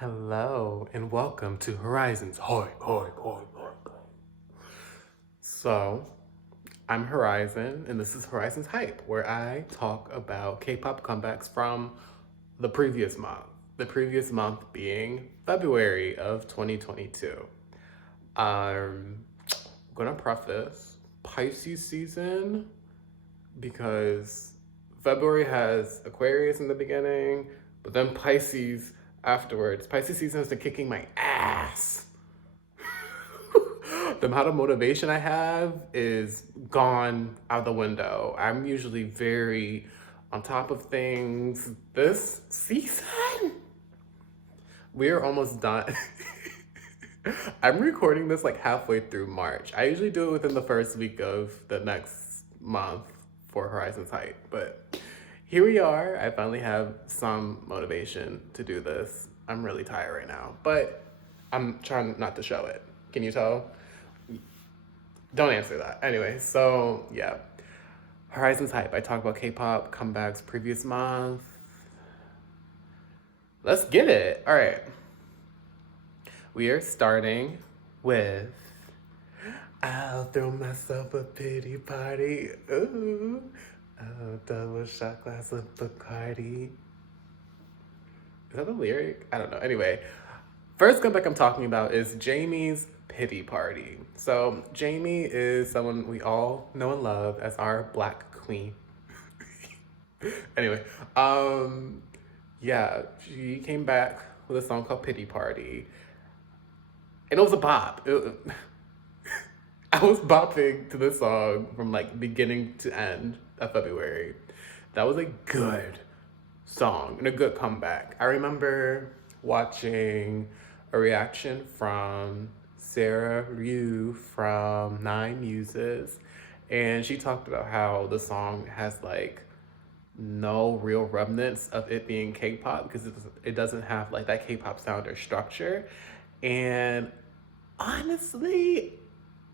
Hello and welcome to Horizons. Hoi, hoi, hoi, hoi. So, I'm Horizon, and this is Horizons Hype, where I talk about K-pop comebacks from the previous month. The previous month being February of 2022. I'm gonna preface Pisces season because February has Aquarius in the beginning, but then Pisces afterwards. Pisces season has been kicking my ass. The amount of motivation I have is gone out the window. I'm usually very on top of things. This season, we're almost done. I'm recording this like halfway through March. I usually do it within the first week of the next month for Horizons Hype, but here we are. I finally have some motivation to do this. I'm really tired right now, but I'm trying not to show it. Can you tell? Don't answer that. Anyway, so yeah. Horizons Hype. I talk about K-pop comebacks previous month. Let's get it. All right. We are starting with I'll throw myself a pity party. Ooh. I'll double shot glass of Bacardi. Is that the lyric? I don't know. Anyway, first comeback I'm talking about is Jamie's Pity Party. So Jamie is someone we all know and love as our Black Queen. Anyway, yeah, she came back with a song called Pity Party. And it was a bop. I was bopping to this song from like beginning to end of February. That was a good song and a good comeback. I remember watching a reaction from Sarah Ryu from Nine Muses, and she talked about how the song has like no real remnants of it being K-pop because it doesn't have like that K-pop sound or structure. And honestly,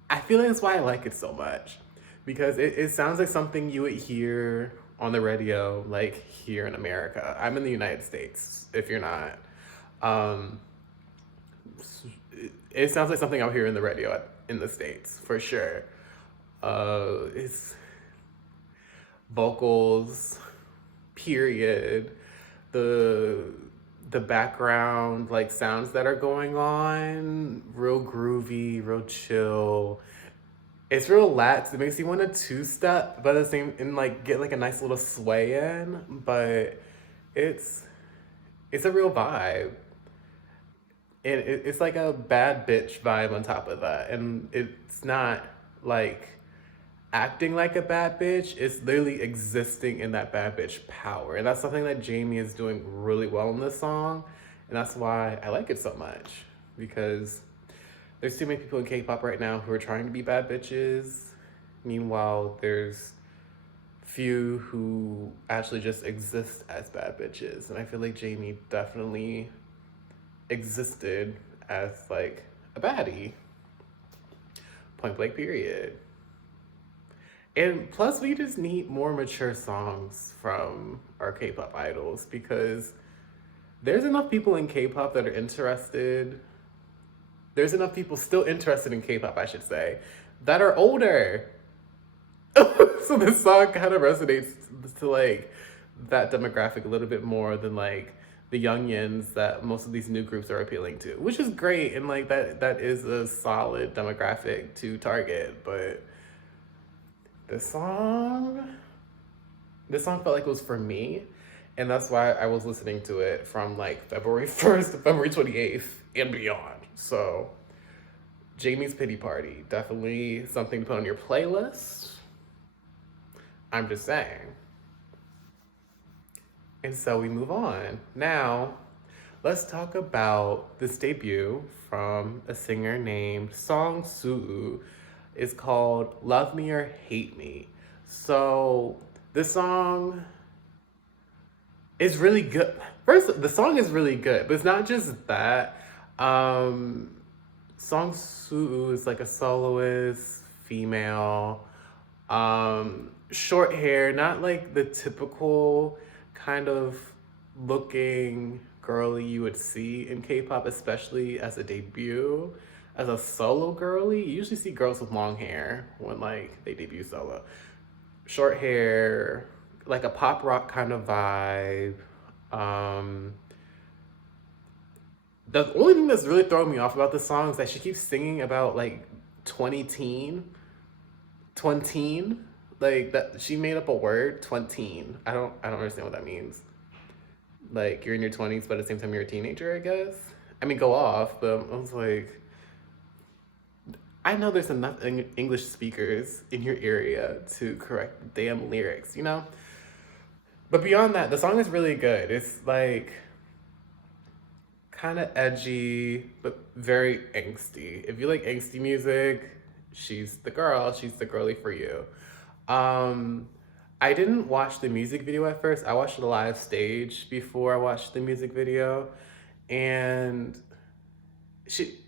I feel like that's why I like it so much, because it sounds like something you would hear on the radio, like here in America. I'm in the United States, if you're not. Um, it sounds like something I'll hear in the radio in the States, for sure. It's vocals, period. The background like sounds that are going on, real groovy, real chill. It's real lax. It makes you want to two-step, but at the same and like get like a nice little sway in. But it's it's a real vibe, and it's like a bad bitch vibe on top of that. And it's not like acting like a bad bitch. It's literally existing in that bad bitch power, and that's something that Jamie is doing really well in this song, and that's why I like it so much, because there's too many people in K-pop right now who are trying to be bad bitches. Meanwhile, there's few who actually just exist as bad bitches. And I feel like Jamie definitely existed as like a baddie. Point blank period. And plus, we just need more mature songs from our K-pop idols, because there's enough people in K-pop that are interested. There's enough people still interested in K-pop, I should say, that are older. So this song kind of resonates to like that demographic a little bit more than like the youngins that most of these new groups are appealing to, which is great, and like that is a solid demographic to target. But this song felt like it was for me, and that's why I was listening to it from like February 1st to February 28th and beyond. So Jamie's Pity Party, definitely something to put on your playlist. I'm just saying. And so we move on. Now, let's talk about this debut from a singer named Song Soo. It's called Love Me or Hate Me. So this song is really good. First, the song is really good, but it's not just that. Song Soo is like a soloist, female, short hair, not like the typical kind of looking girly you would see in K-pop, especially as a debut. As a solo girly, you usually see girls with long hair when like they debut solo. Short hair, like a pop rock kind of vibe. Um, the only thing that's really throwing me off about this song is that she keeps singing about like 20 teen, twinteen. Like that she made up a word, twinteen. I don't understand what that means. Like you're in your 20s, but at the same time you're a teenager, I guess. I mean, go off, but I was like, I know there's enough English speakers in your area to correct the damn lyrics, you know? But beyond that, the song is really good. It's like kind of edgy, but very angsty. If you like angsty music, she's the girl. She's the girly for you. Um, I didn't watch the music video at first. I watched the live stage before I watched the music video, and she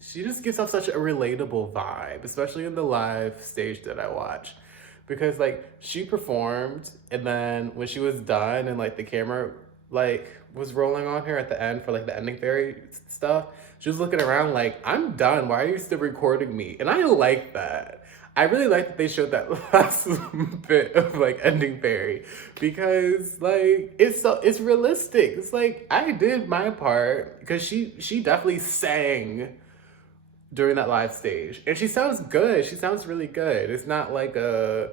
she just gives off such a relatable vibe, especially in the live stage that I watched. Because like she performed and then when she was done and like the camera like was rolling on her at the end for like the ending fairy stuff, she was looking around like, I'm done. Why are you still recording me? And I like that. I really like that they showed that last bit of like ending fairy because like it's realistic. It's like I did my part because she definitely sang during that live stage. And she sounds good. She sounds really good. It's not like an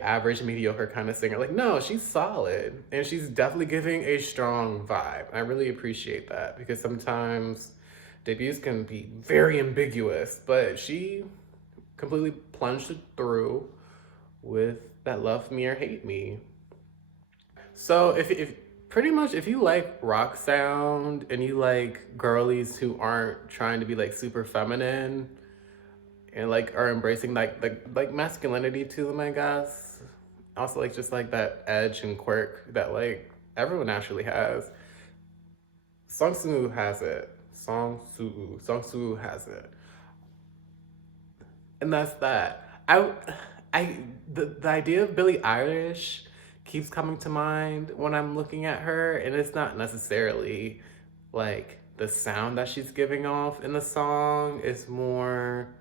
average mediocre kind of singer. Like no, she's solid. And she's definitely giving a strong vibe. I really appreciate that because sometimes debuts can be very ambiguous, but she completely plunged it through with that Love Me or Hate Me. So if pretty much if you like rock sound and you like girlies who aren't trying to be like super feminine and like are embracing like masculinity to them, I guess. Also like just like that edge and quirk that like everyone naturally has. Song has it. Song Soo has it. And that's that. The idea of Billie Eilish keeps coming to mind when I'm looking at her, and it's not necessarily like the sound that she's giving off in the song. It's more.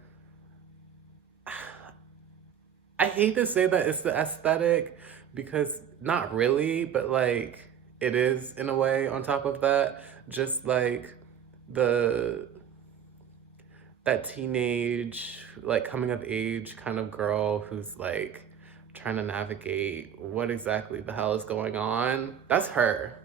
I hate to say that it's the aesthetic because not really, but like it is in a way on top of that. Just like the that teenage, like coming of age kind of girl who's like trying to navigate what exactly the hell is going on. That's her.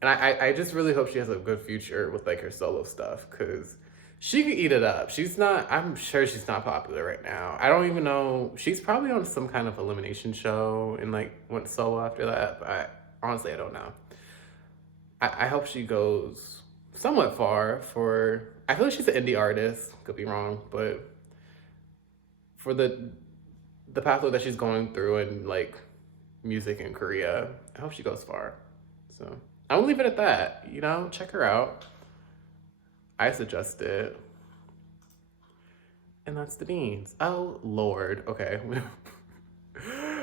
And I just really hope she has a good future with like her solo stuff because she could eat it up. She's not, I'm sure she's not popular right now. I don't even know. She's probably on some kind of elimination show and like went solo after that. But honestly, I don't know. I hope she goes somewhat far for, I feel like she's an indie artist, could be wrong, but for the pathway that she's going through in like music in Korea, I hope she goes far. So I'll leave it at that. You know, check her out. I suggest it. And that's the beans. Oh Lord. Okay.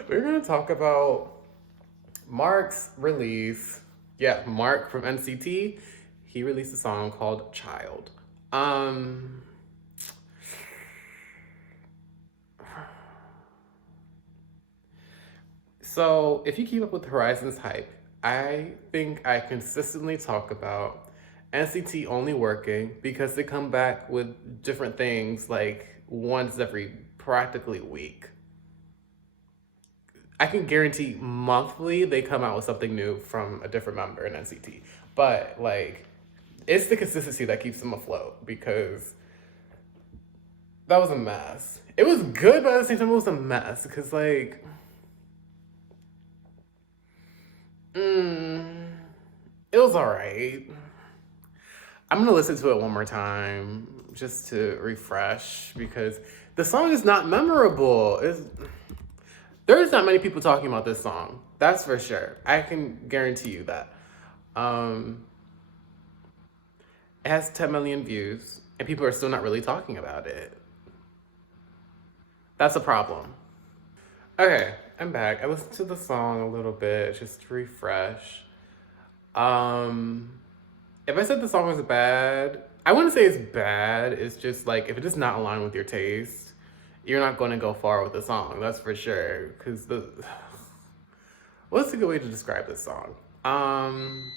We're gonna talk about Mark's release. Yeah, Mark from NCT. He released a song called Child. So if you keep up with Horizon's hype, I think I consistently talk about NCT only working because they come back with different things like once every practically week. I can guarantee monthly they come out with something new from a different member in NCT. But like it's the consistency that keeps them afloat because that was a mess. It was good, but at the same time it was a mess because like it was alright. I'm gonna listen to it one more time just to refresh because the song is not memorable. There's not many people talking about this song. That's for sure. I can guarantee you that. It has 10 million views and people are still not really talking about it. That's a problem. Okay, I'm back. I listened to the song a little bit just to refresh. Um, if I said the song was bad, I wouldn't say it's bad. It's just like if it does not align with your taste, you're not going to go far with the song. That's for sure. Because the what's a good way to describe this song? Um,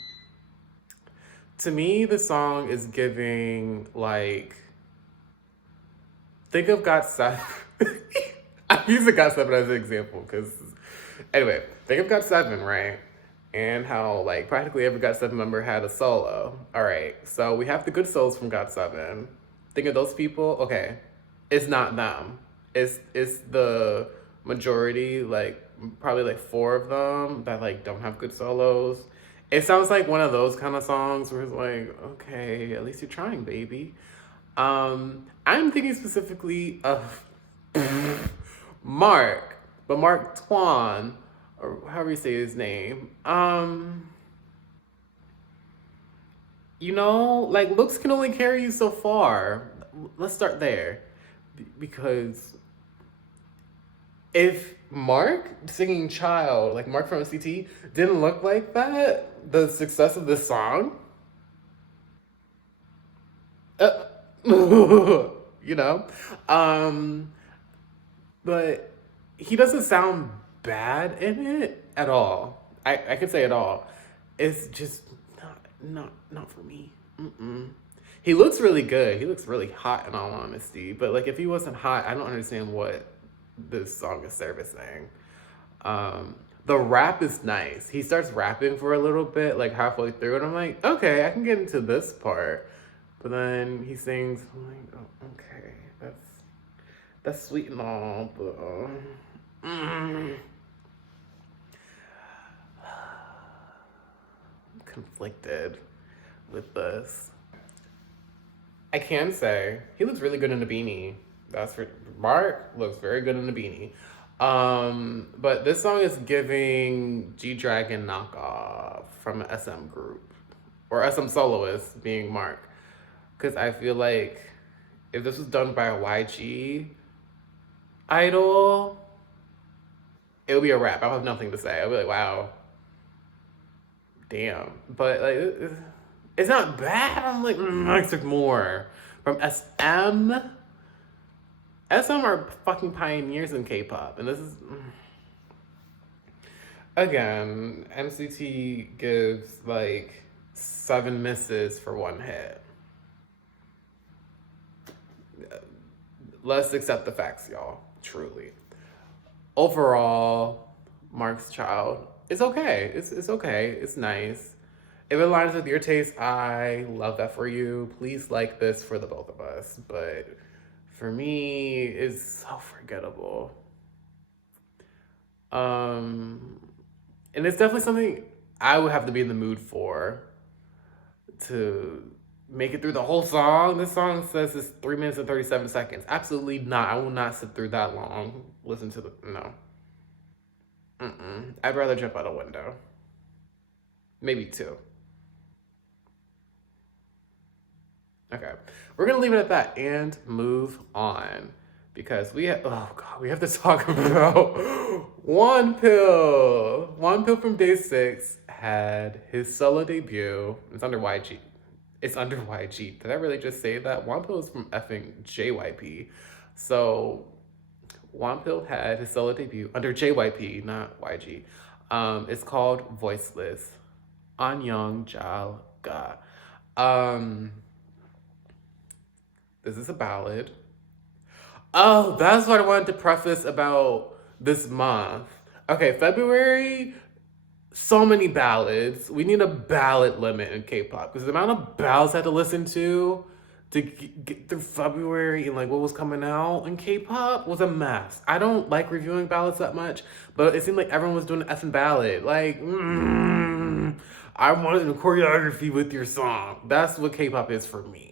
to me, the song is giving like think of God Seven. I'm using God Seven as an example because anyway, think of God Seven, right? And how like practically every God Seven member had a solo. All right, so we have the good souls from God Seven. Think of those people. Okay, it's not them. It's the majority, like probably like four of them that like don't have good solos. It sounds like one of those kind of songs where it's like, okay, at least you're trying, baby. I'm thinking specifically of Mark, but Mark Twan, or however you say his name. Like looks can only carry you so far. Let's start there. Because if Mark singing Child, like Mark from NCT, didn't look like that, the success of this song, uh, you know? Um, but he doesn't sound bad in it at all. I could say at all. It's just not for me. Mm-mm. He looks really good. He looks really hot in all honesty. But like if he wasn't hot, I don't understand what this song is servicing. The rap is nice. He starts rapping for a little bit, like halfway through, and I'm like, okay, I can get into this part. But then he sings, I'm like, oh, okay, that's sweet and all, but I'm conflicted with this. I can say he looks really good in a beanie. That's for Mark looks very good in a beanie. But this song is giving G Dragon knockoff from an SM group or SM soloist being Mark, because I feel like if this was done by a YG idol, it would be a wrap. I'll have nothing to say. I'll be like, wow, damn. But like, it's not bad. I'm like, I expect more from SM. SM are fucking pioneers in K-pop, and this is again, MCT gives like 7 misses for 1 hit. Let's accept the facts, y'all. Truly. Overall, Mark's Child is okay. It's okay. It's nice. If it aligns with your taste, I love that for you. Please like this for the both of us. But for me, it's so forgettable. And it's definitely something I would have to be in the mood for to make it through the whole song. This song says it's 3 minutes and 37 seconds. Absolutely not. I will not sit through that long. Listen to the no. I'd rather jump out a window. Maybe 2. Okay, we're gonna leave it at that and move on because we have we have to talk about Wonho. Wonho from Day 6 had his solo debut. It's under YG. It's under YG. Did I really just say that? Wonho is from effing JYP. So Wonho had his solo debut under JYP, not YG. It's called Voiceless. Annyeong Jal Ga. This is a ballad. Oh, that's what I wanted to preface about this month. Okay, February, so many ballads. We need a ballad limit in K-pop because the amount of ballads I had to listen to get through February and like what was coming out in K-pop was a mess. I don't like reviewing ballads that much, but it seemed like everyone was doing an effing ballad. Like, I wanted a choreography with your song. That's what K-pop is for me.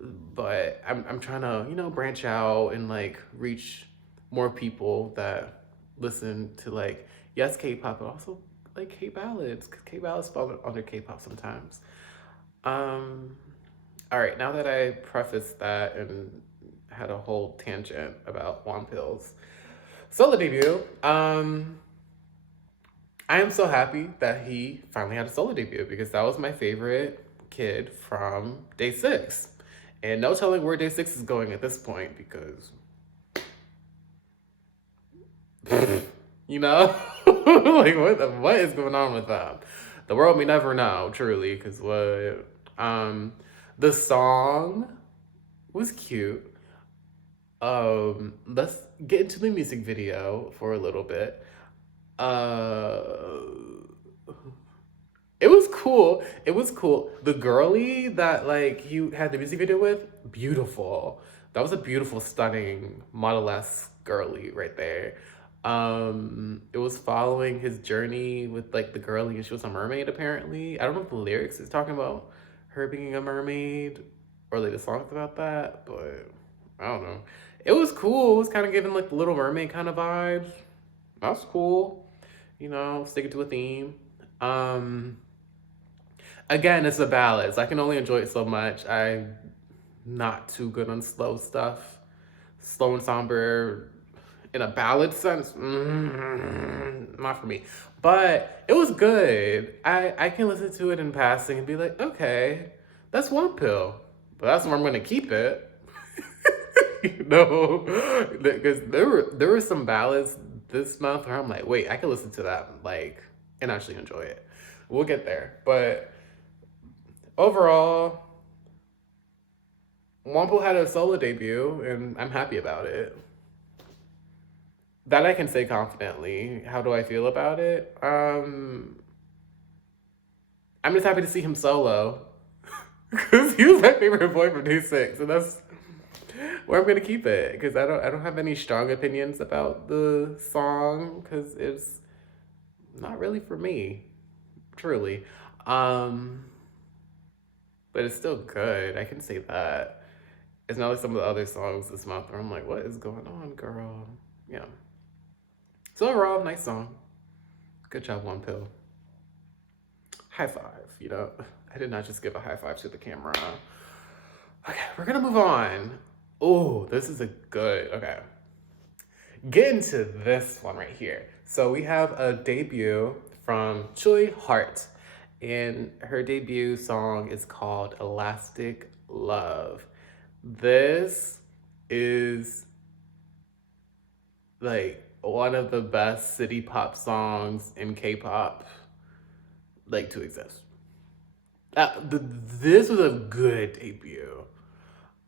But I'm trying to, branch out and like reach more people that listen to like, yes, K-pop, but also like K-ballads, because K-ballads fall under K-pop sometimes. All right, now that I prefaced that and had a whole tangent about Wonpils, Solo debut. I am so happy that he finally had a solo debut because that was my favorite kid from day six. And no telling where day six is going at this point because, you know, like what is going on with them? The world may never know, truly, because what, the song was cute. Let's get into the music video for a little bit. Uh, it was cool. It was cool. The girly that like you had the music video with, beautiful. That was a beautiful, stunning model-esque girly right there. It was following his journey with like the girlie, and she was a mermaid apparently. I don't know if the lyrics is talking about her being a mermaid or like the songs about that, but I don't know. It was cool. It was kind of giving like the Little Mermaid kind of vibes. That's cool. You know, sticking to a theme. Um, Again, it's a ballad, so I can only enjoy it so much. I'm not too good on slow stuff. Slow and somber in a ballad sense, not for me. But it was good. I can listen to it in passing and be like, okay, that's one pill. But that's where I'm gonna keep it. You know, because there were some ballads this month where I'm like, wait, I can listen to that like and actually enjoy it. We'll get there, but overall, Wonho had a solo debut, and I'm happy about it. That I can say confidently. How do I feel about it? I'm just happy to see him solo because he was my favorite boy from Day Six, and that's where I'm gonna keep it. Because I don't have any strong opinions about the song because it's not really for me, truly. Um, but it's still good. I can say that. It's not like some of the other songs this month where I'm like, what is going on, girl? Yeah. So overall, nice song. Good job, One Pill. High five, you know. I did not just give a high five to the camera. Okay, we're gonna move on. Oh, this is a good, okay. Get into this one right here. So we have a debut from Choi Hart, and her debut song is called Elastic Love. This is like one of the best city pop songs in K-pop, like to exist. This was a good debut.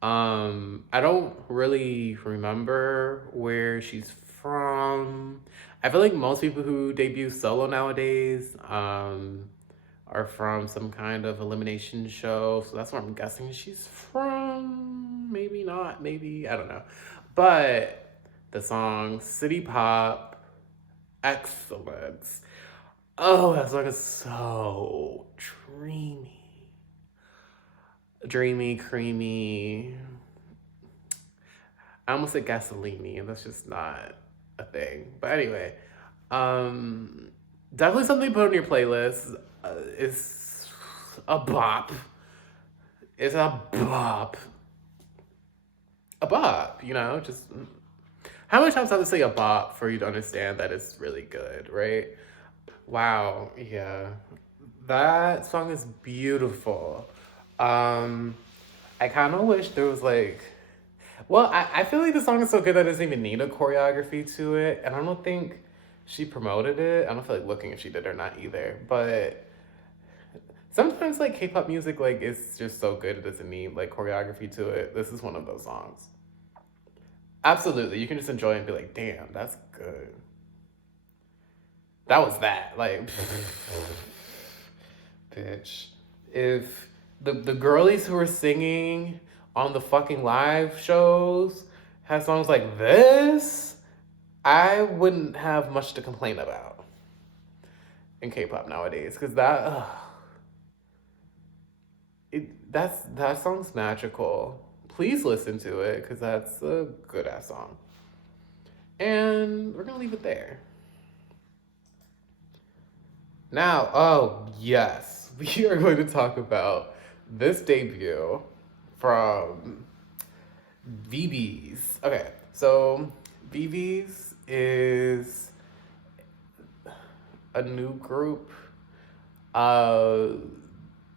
I don't really remember where she's from. I feel like most people who debut solo nowadays, are from some kind of elimination show. So that's where I'm guessing she's from. Maybe not, maybe, I don't know. But the song City Pop, excellence. Oh, that song is so dreamy. Dreamy, creamy. I almost said gasoline, and that's just not a thing. But anyway, definitely something to put on your playlist. It's a bop. It's a bop. A bop, you know? Just how many times do I have to say a bop for you to understand that it's really good, right? Wow, yeah. That song is beautiful. I kind of wish there was like, well, I feel like the song is so good that it doesn't even need a choreography to it, and I don't think she promoted it. I don't feel like looking if she did or not either, but sometimes like K-pop music, like it's just so good it doesn't need like choreography to it. This is one of those songs. Absolutely, you can just enjoy it and be like, damn, that's good. That was that. Like, bitch. If the girlies who are singing on the fucking live shows had songs like this, I wouldn't have much to complain about in K-pop nowadays. Because that song's magical. Please listen to it because that's a good ass song. And we're gonna leave it there. Now, oh yes, we are going to talk about this debut from Viviz. Okay, so Viviz is a new group. Uh,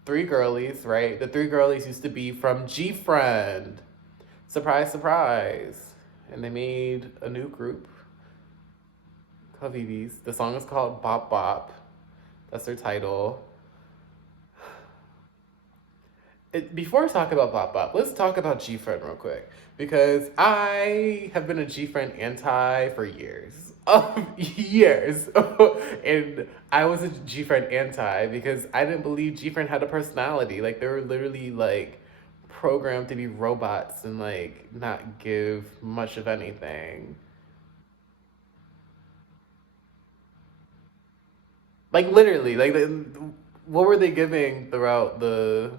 three girlies, right? The three girlies used to be from G Friend. Surprise, surprise. And they made a new group called Viviz. The song is called Bop Bop. That's their title. Before I talk about Bop Bop, let's talk about G Friend real quick. Because I have been a G Friend anti for years. Years. And I was a G Friend anti because I didn't believe G Friend had a personality. Like, they were literally, like, programmed to be robots and, like, not give much of anything. Like, literally. Like, what were they giving throughout the,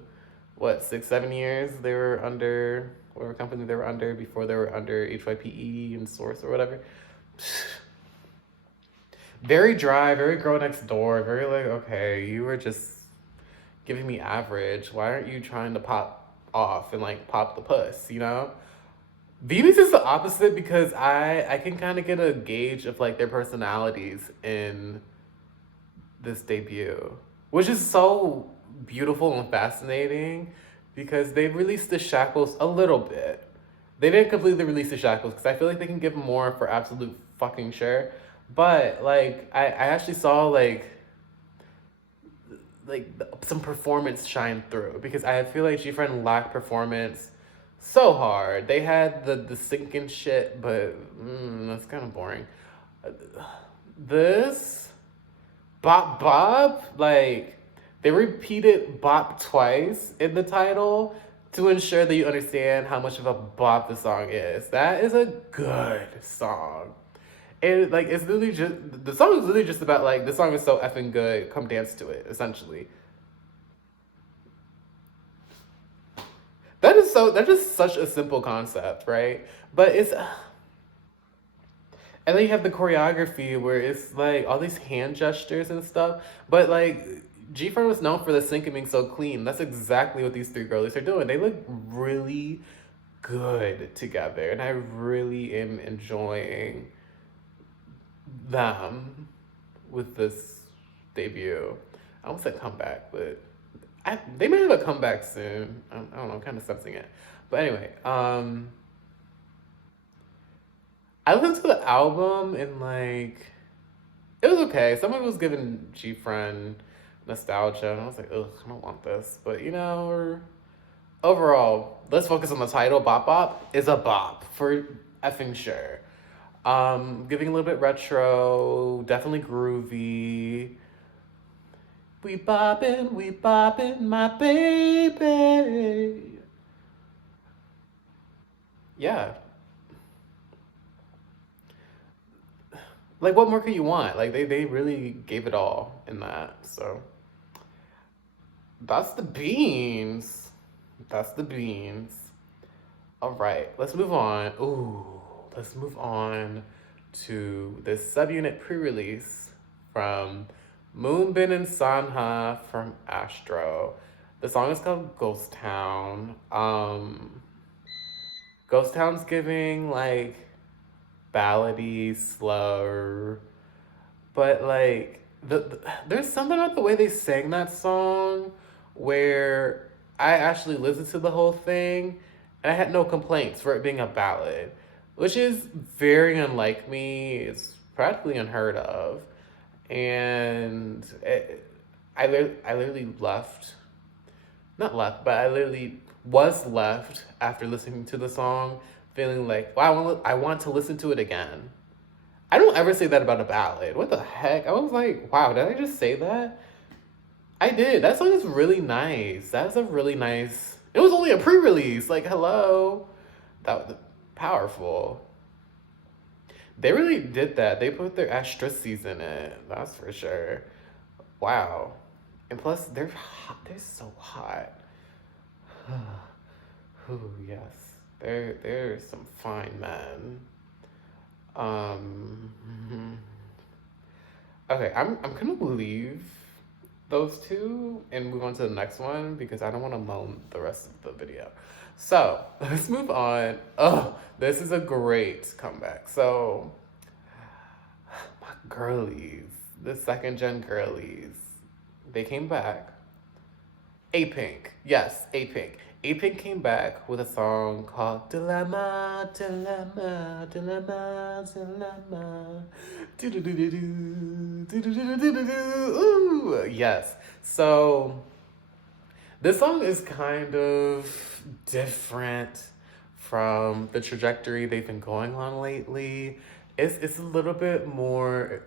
what, 6, 7 years they were under, whatever company they were under before they were under HYPE and Source or whatever? Very dry, very girl next door, very like, okay, you were just giving me average. Why aren't you trying to pop off and like pop the puss, you know? Venus is the opposite because I can kind of get a gauge of like their personalities in this debut, which is so beautiful and fascinating because they released the shackles a little bit. They didn't completely release the shackles because I feel like they can give more for absolute fucking sure. But like I actually saw like some performance shine through because I feel like G Friend lacked performance so hard. They had the sinking shit, but that's kind of boring. This Bop Bop, like they repeated Bop twice in the title to ensure that you understand how much of a bop the song is. That is a good song. And like it's literally just the song is literally just about like the song is so effing good, come dance to it, essentially. That's just such a simple concept, right? But it's and then you have the choreography where it's like all these hand gestures and stuff. But like G Friend was known for the sync being so clean. That's exactly what these three girlies are doing. They look really good together, and I really am enjoying them with this debut. I almost said comeback, but they may have a comeback soon. I don't know, I'm kind of sensing it. But anyway, I listened to the album and like it was okay. Some of it was giving G Friend nostalgia, and I was like, ugh, I don't want this. But you know, overall, let's focus on the title. Bop Bop is a bop for effing sure. Giving a little bit retro, definitely groovy. We boppin', my baby. Yeah. Like, what more could you want? Like, they really gave it all in that. So, that's the beans. That's the beans. All right, let's move on. Ooh, let's move on to this subunit pre-release from Moonbin and Sanha from Astro. The song is called Ghost Town. Ghost Town's giving like ballady, slow, but like there's something about the way they sang that song where I actually listened to the whole thing and I had no complaints for it being a ballad, which is very unlike me. It's practically unheard of. And I literally left, not left, but I literally was left after listening to the song feeling like, wow, I want to listen to it again. I don't ever say that about a ballad. What the heck? I was like, wow, did I just say that? I did. That song is really nice. That's a really nice. It was only a pre-release. Like, hello. That was powerful. They really did that. They put their astraces in it. That's for sure. Wow. And plus, they're hot. They're so hot. Ooh, yes. They're some fine men. Okay, I'm gonna leave those two and move on to the next one because I don't want to moan the rest of the video. So let's move on. Oh, this is a great comeback. So Girlies, the second gen girlies, they came back. APink, yes, APink. APink came back with a song called Dilemma, Dilemma, Dilemma, Dilemma. Do-do-do-do-do, do-do-do-do-do-do. Ooh, yes. So this song is kind of different from the trajectory they've been going on lately. It's a little bit more,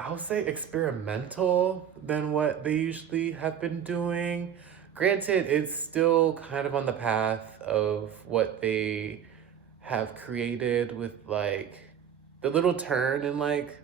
I'll say, experimental than what they usually have been doing. Granted, it's still kind of on the path of what they have created with like the little turn in like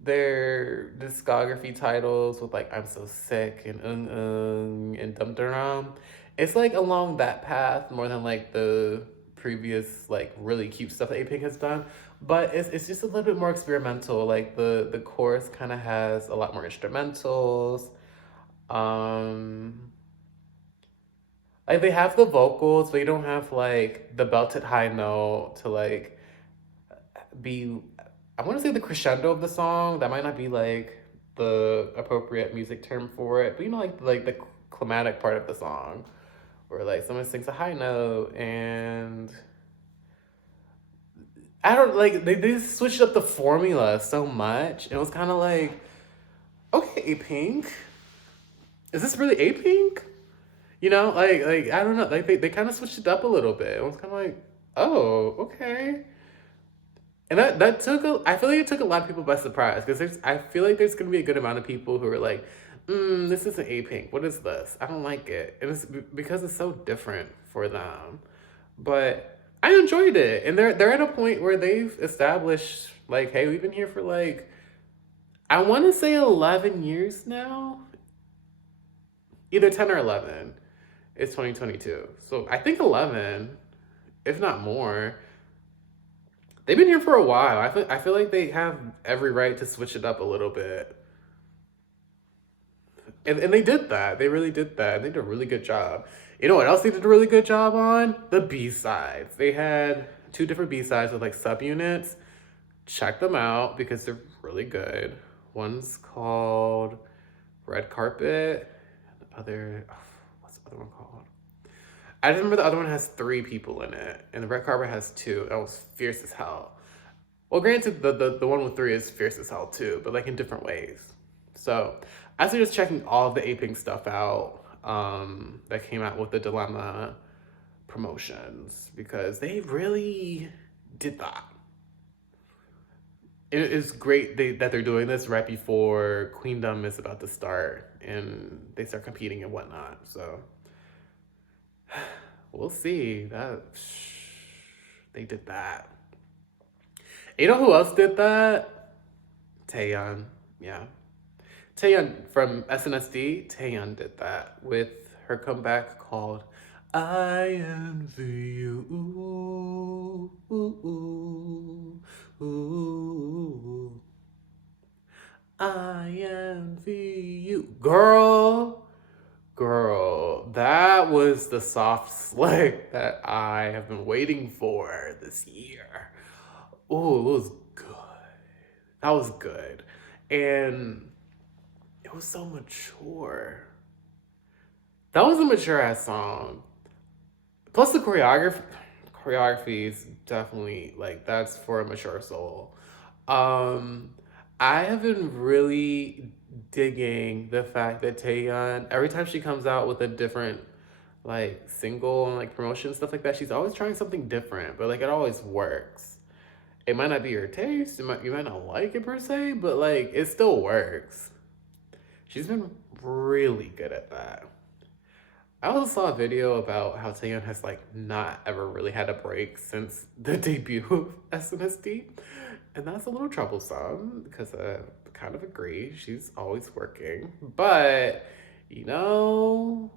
their discography titles with like I'm So Sick and and Dum Dum. It's like along that path more than like the previous like really cute stuff that A-Pink has done. But it's just a little bit more experimental. Like the chorus kind of has a lot more instrumentals. Um like they have the vocals, but you don't have like the belted high note to like be, I want to say, the crescendo of the song. That might not be like the appropriate music term for it, but you know, like the climatic part of the song, where like someone sings a high note and I don't like they just switched up the formula so much. It was kind of like, okay, Pink, is this really A Pink? You know, like I don't know, like they kind of switched it up a little bit. It was kind of like, oh, okay. And that took I feel like it took a lot of people by surprise because I feel like there's gonna be a good amount of people who are like, this isn't A Pink. What is this? I don't like it. And it's because it's so different for them. But I enjoyed it, and they're at a point where they've established like, hey, we've been here for like, I want to say 11 years now, either 10 or 11. It's 2022, so I think 11, if not more. They've been here for a while. I feel like they have every right to switch it up a little bit. And they did that. They really did that. They did a really good job. You know what else they did a really good job on? The B-sides. They had two different B-sides with like subunits. Check them out because they're really good. One's called Red Carpet. The other, what's the other one called? I just remember the other one has 3 people in it, and the Red Carpet has 2. That was fierce as hell. Well, granted, the one with 3 is fierce as hell too, but like in different ways. So I suggest checking all of the A-Pink stuff out that came out with the Dilemma promotions because they really did that. It is great that they're doing this right before Queendom is about to start and they start competing and whatnot. So we'll see. That they did that. You know who else did that? Taeyeon. Yeah. Taeyeon from SNSD. Taeyeon did that with her comeback called I Envy You. Ooh, ooh, ooh, ooh. I envy you. Girl, that was the soft slick that I have been waiting for this year. Oh, it was good. That was good. And it was so mature. That was a mature ass song. Plus the choreography is definitely like that's for a mature soul. I have been really digging the fact that Taeyeon, every time she comes out with a different like single and like promotion stuff like that, she's always trying something different, but like it always works. It might not be your taste, you might not like it per se, but like it still works. She's been really good at that. I also saw a video about how Taeyeon has like not ever really had a break since the debut of SNSD. And that's a little troublesome because I kind of agree. She's always working. But, you know,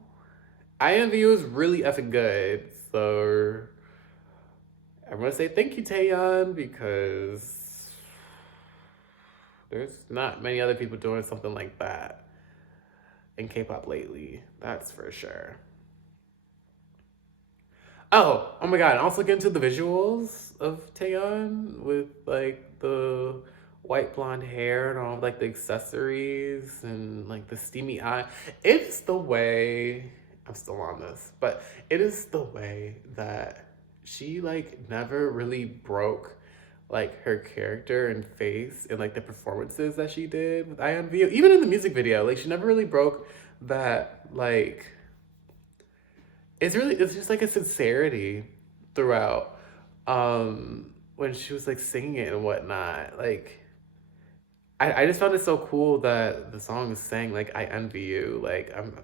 IMVU is really effing good. So I want to say thank you, Taeyeon, because there's not many other people doing something like that in K-pop lately. That's for sure. Oh my god, and also get into the visuals of Taeyeon with like the white blonde hair and all like the accessories and like the steamy eye. It is the way, I'm still on this, but it is the way that she like never really broke like her character and face and like the performances that she did with IMVU. Even in the music video, like she never really broke that like it's just like a sincerity throughout when she was like singing it and whatnot. Like I just found it so cool that the song is saying like I envy you. Like I'm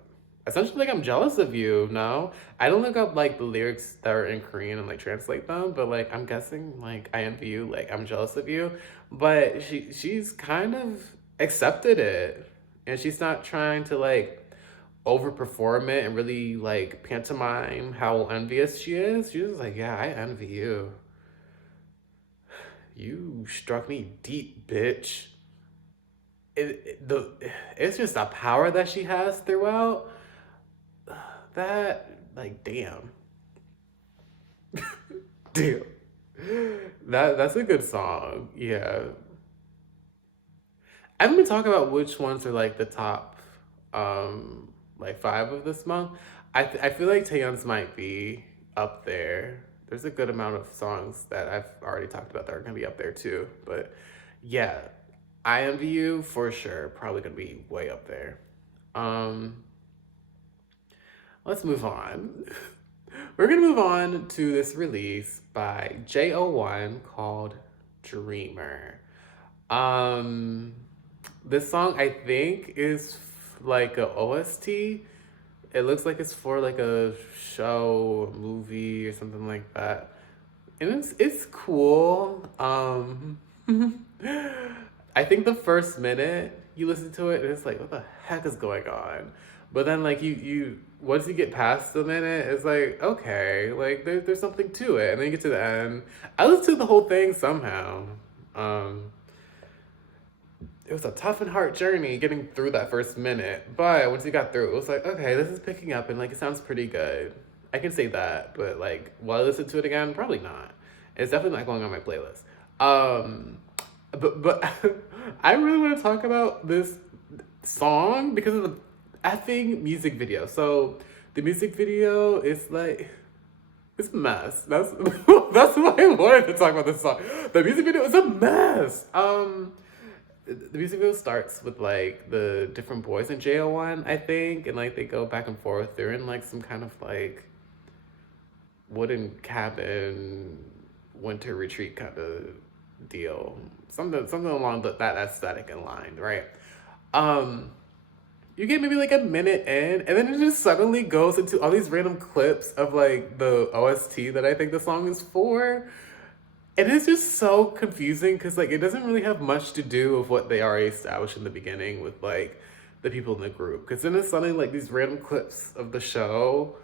essentially like I'm jealous of you. No, I don't look up like the lyrics that are in Korean and like translate them, but like I'm guessing like I envy you. Like I'm jealous of you. But she's kind of accepted it, and she's not trying to like overperform it and really like pantomime how envious she is. She's just like, yeah, I envy you. You struck me deep, bitch. It's just a power that she has throughout that like damn that's a good song. Yeah, I'm gonna talk about which ones are like the top like five of this month. I feel like Taeyeon's might be up there. There's a good amount of songs that I've already talked about that are gonna be up there too, but yeah, I envy you for sure, probably gonna be way up there. um let's move on. We're gonna move on to this release by JO1 called Dreamer. Um, this song I think is like a OST. It looks like it's for like a show, a movie, or something like that, and it's cool. I think the first minute you listen to it, it's like, what the heck is going on? But then like you once you get past the minute, it's like, okay, like there's something to it. And then you get to the end. I listened to the whole thing somehow. Um it was a tough and hard journey getting through that first minute. But once you got through, it was like, okay, this is picking up and like it sounds pretty good. I can say that, but like will I listen to it again? Probably not. It's definitely not going on my playlist. Um but I really want to talk about this song because of the effing music video. So the music video is like it's a mess. That's why I wanted to talk about this song. The music video is a mess. The music video starts with like the different boys in JO1, I think, and like they go back and forth. They're in like some kind of like wooden cabin winter retreat kind of deal. Something along that aesthetic and line, right? Um you get maybe like a minute in, and then it just suddenly goes into all these random clips of like the OST that I think the song is for. And it's just so confusing because like it doesn't really have much to do with what they already established in the beginning with like the people in the group. Because then it's suddenly like these random clips of the show.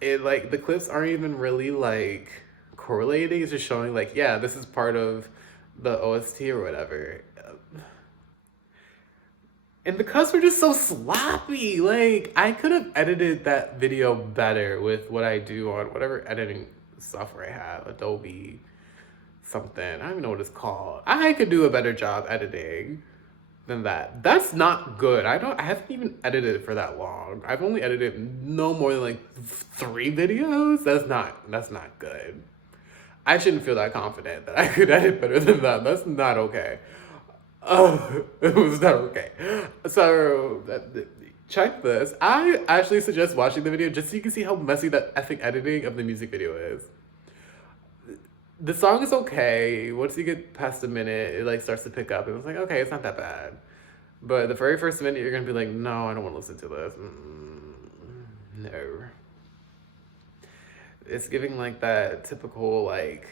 It like the clips aren't even really like correlating. It's just showing like, yeah, this is part of the OST or whatever. And the cuts were just so sloppy. Like, I could have edited that video better with what I do on whatever editing software I have. Adobe something. I don't even know what it's called. I could do a better job editing than that. That's not good. I haven't even edited for that long. I've only edited no more than like 3 videos. That's not good. I shouldn't feel that confident that I could edit better than that. That's not okay. Oh, it was not okay. So, check this. I actually suggest watching the video just so you can see how messy that effing editing of the music video is. The song is okay. Once you get past a minute, it like starts to pick up. And it's like, okay, it's not that bad. But the very first minute, you're gonna be like, no, I don't want to listen to this. No. It's giving like that typical like,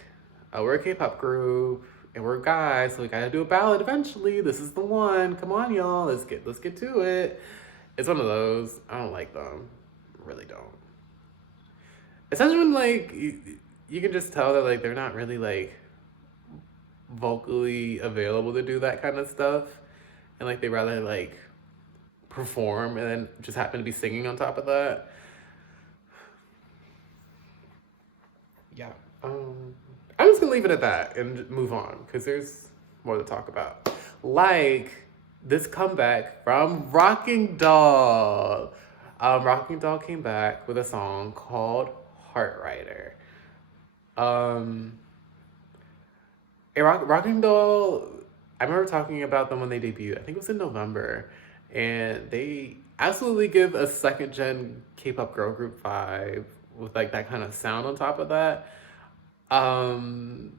oh, we're a K-pop group. And we're guys, so we gotta do a ballad eventually. This is the one. Come on, y'all. Let's get to it. It's one of those. I don't like them. Really don't. Especially when like you can just tell that like they're not really like vocally available to do that kind of stuff, and like they rather like perform and then just happen to be singing on top of that. Yeah. I'm just gonna leave it at that and move on because there's more to talk about. Like this comeback from Rocking Doll. Rocking Doll came back with a song called Heart Rider. Rocking Doll, I remember talking about them when they debuted. I think it was in November. And they absolutely give a second gen K-pop girl group vibe with like that kind of sound on top of that. Um,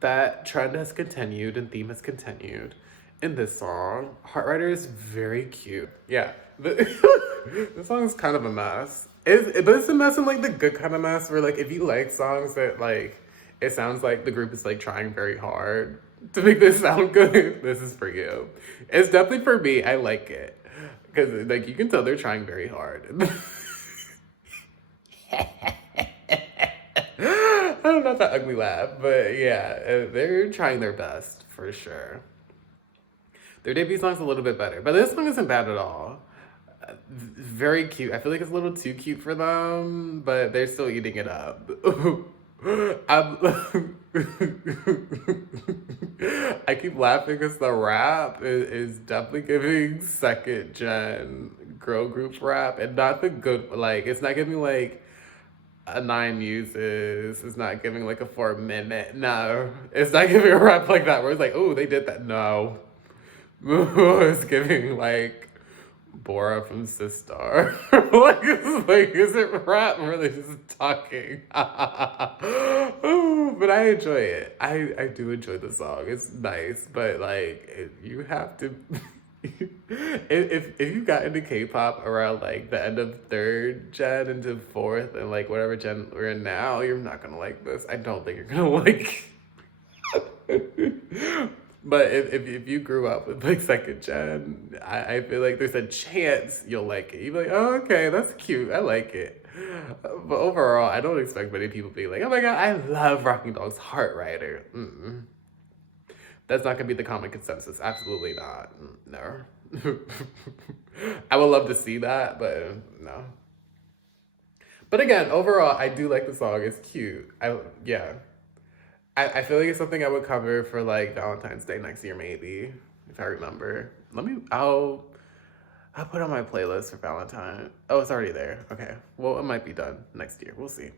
that trend has continued and theme has continued in this song. Heart Rider is very cute. Yeah, the song is kind of a mess. But it's a mess in like the good kind of mess where like if you like songs that like it sounds like the group is like trying very hard to make this sound good, this is for you. It's definitely for me. I like it because like you can tell they're trying very hard. I don't know if that ugly laugh, but yeah, they're trying their best for sure. Their debut song's a little bit better, but this song isn't bad at all. Very cute. I feel like it's a little too cute for them, but they're still eating it up. I'm, I keep laughing because the rap is definitely giving second gen girl group rap, and not the good, like, it's not giving like a Nine Muses. It's not giving like a 4 minute. No, it's not giving a rap like that where it's like, oh, they did that. No, it's giving like Bora from Sistar. Is it rap or are they just talking? Ooh, but I enjoy it. I do enjoy the song. It's nice, but like you have to. If you got into K-pop around like the end of third gen into fourth and like whatever gen we're in now, you're not gonna like this. I don't think you're gonna like. But if you grew up with like second gen, I feel like there's a chance you'll like it. You'll be like, oh, okay, that's cute. I like it. But overall, I don't expect many people to be like, oh my god, I love Rocking Doll's Heart Rider. Mm-mm. That's not gonna be the common consensus. Absolutely not. No. I would love to see that, but no. But again, overall, I do like the song. It's cute. Yeah. I feel like it's something I would cover for like Valentine's Day next year, maybe, if I remember. I'll put on my playlist for Valentine. Oh, it's already there. Okay. Well, it might be done next year. We'll see.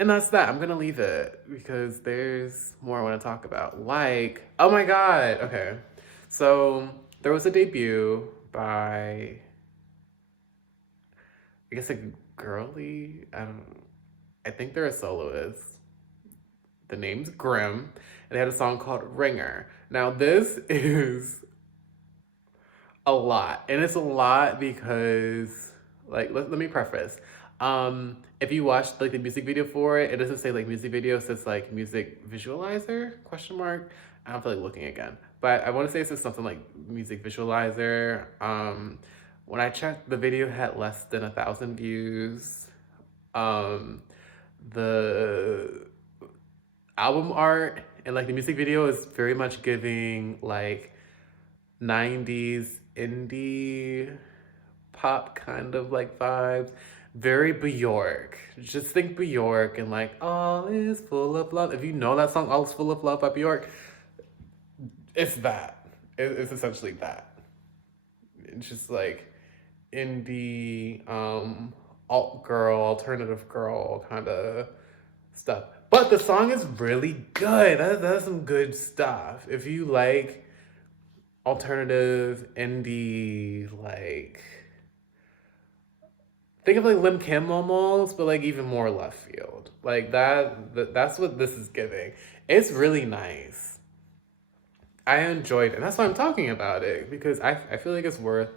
And that's that. I'm gonna leave it because there's more I want to talk about. Like, oh my god. Okay. So there was a debut by I guess a girly. I think they're a soloist. The name's Grimm, and they had a song called Ringer. Now, this is a lot, and it's a lot because, like, let me preface. If you watched like the music video for it, it doesn't say like music video, it says like music visualizer, question mark. I don't feel like looking again, but I want to say it says something like music visualizer. When I checked, the video had less than 1,000 views. The album art and like the music video is very much giving like 90s indie pop kind of like vibes. Very Bjork. Just think Bjork and like All Is Full of Love. If you know that song, All Is Full of Love by Bjork, it's that. It's essentially that. It's just like indie, alt girl, alternative girl kind of stuff. But the song is really good. That's some good stuff. If you like alternative, indie, like think of like Lim Kim almost, but like even more left field. Like that's what this is giving. It's really nice. I enjoyed it. And that's why I'm talking about it, because I feel like it's worth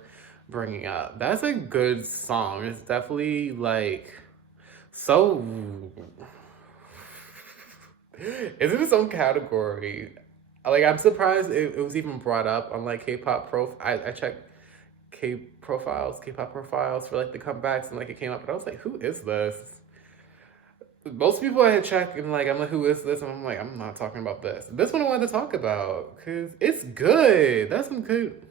bringing up. That's a good song. It's definitely like so. It's in its own category. Like, I'm surprised it was even brought up on like K-pop I checked K-pop profiles for like the comebacks, and like it came up, and I was like, who is this? Most people I had checked, and like I'm like, who is this? And I'm like, I'm not talking about this. This one I wanted to talk about because it's good. That's some good.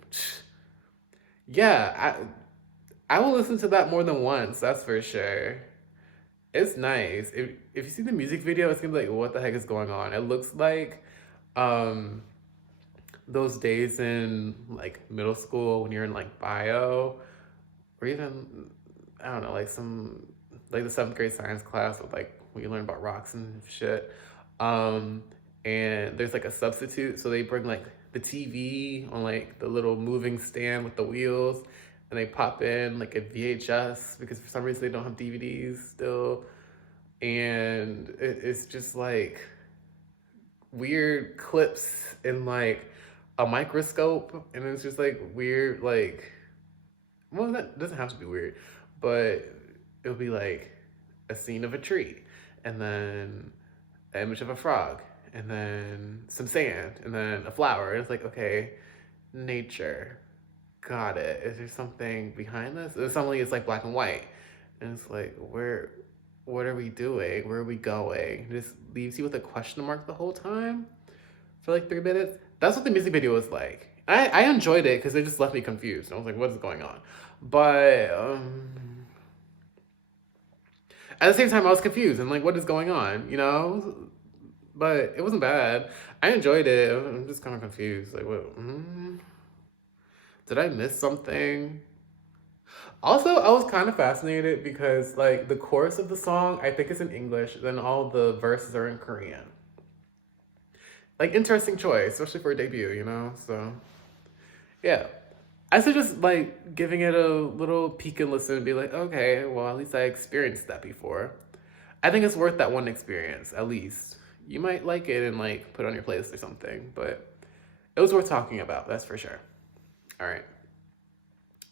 Yeah, I will listen to that more than once. That's for sure. It's nice. If you see the music video, it's gonna be like, what the heck is going on? It looks like Um, those days in like middle school when you're in like bio, or even I don't know, like some like the seventh grade science class with like when you learn about rocks and shit. Um, and there's like a substitute, so they bring like the TV on like the little moving stand with the wheels, and they pop in like a VHS because for some reason they don't have DVDs still, and it's just like weird clips in like a microscope, and it's just like weird like well, that doesn't have to be weird, but it'll be like a scene of a tree, and then an image of a frog, and then some sand, and then a flower. And it's like, okay, nature. Got it. Is there something behind this? And suddenly it's like black and white. And it's like, what are we doing? Where are we going? It just leaves you with a question mark the whole time for like 3 minutes. That's what the music video was like. I enjoyed it because it just left me confused. I was like, what is going on? But at the same time, I was confused and like, what is going on? You know? But it wasn't bad. I enjoyed it. I'm just kind of confused. Like, what? Did I miss something? Also, I was kind of fascinated because like the chorus of the song, I think it's in English, then all the verses are in Korean. Like interesting choice, especially for a debut, you know? So yeah. I suggest like giving it a little peek and listen and be like, okay, well at least I experienced that before. I think it's worth that one experience, at least. You might like it and like put it on your playlist or something, but it was worth talking about, that's for sure. All right.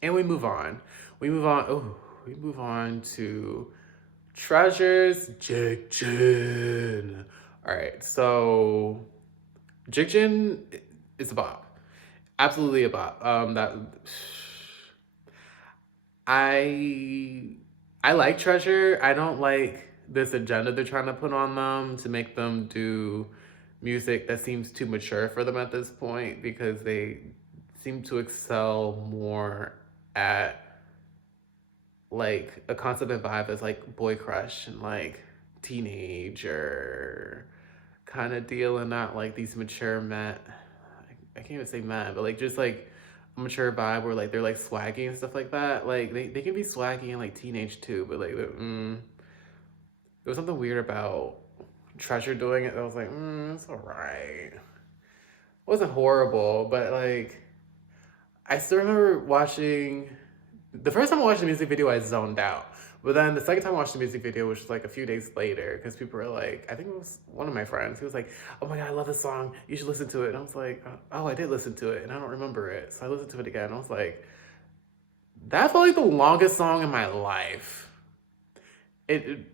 And we move on. We move on to Treasures Jigjin. All right, so Jigjin is a bop. Absolutely a bop. That I like Treasure. I don't like this agenda they're trying to put on them to make them do music that seems too mature for them at this point because they seem to excel more at like a concept and vibe that's like boy crush and like teenager kind of deal and not like these mature men. I can't even say men, but like just like a mature vibe where like they're like swaggy and stuff like that. Like they can be swaggy and like teenage too, but like there was something weird about Treasure doing it. I was like, it's alright. It wasn't horrible, but like I still remember watching the first time I watched the music video, I zoned out. But then the second time I watched the music video, which was like a few days later, because people were like, I think it was one of my friends, he was like, oh my God, I love this song. You should listen to it. And I was like, oh, I did listen to it, and I don't remember it. So I listened to it again, and I was like, that felt like the longest song in my life. It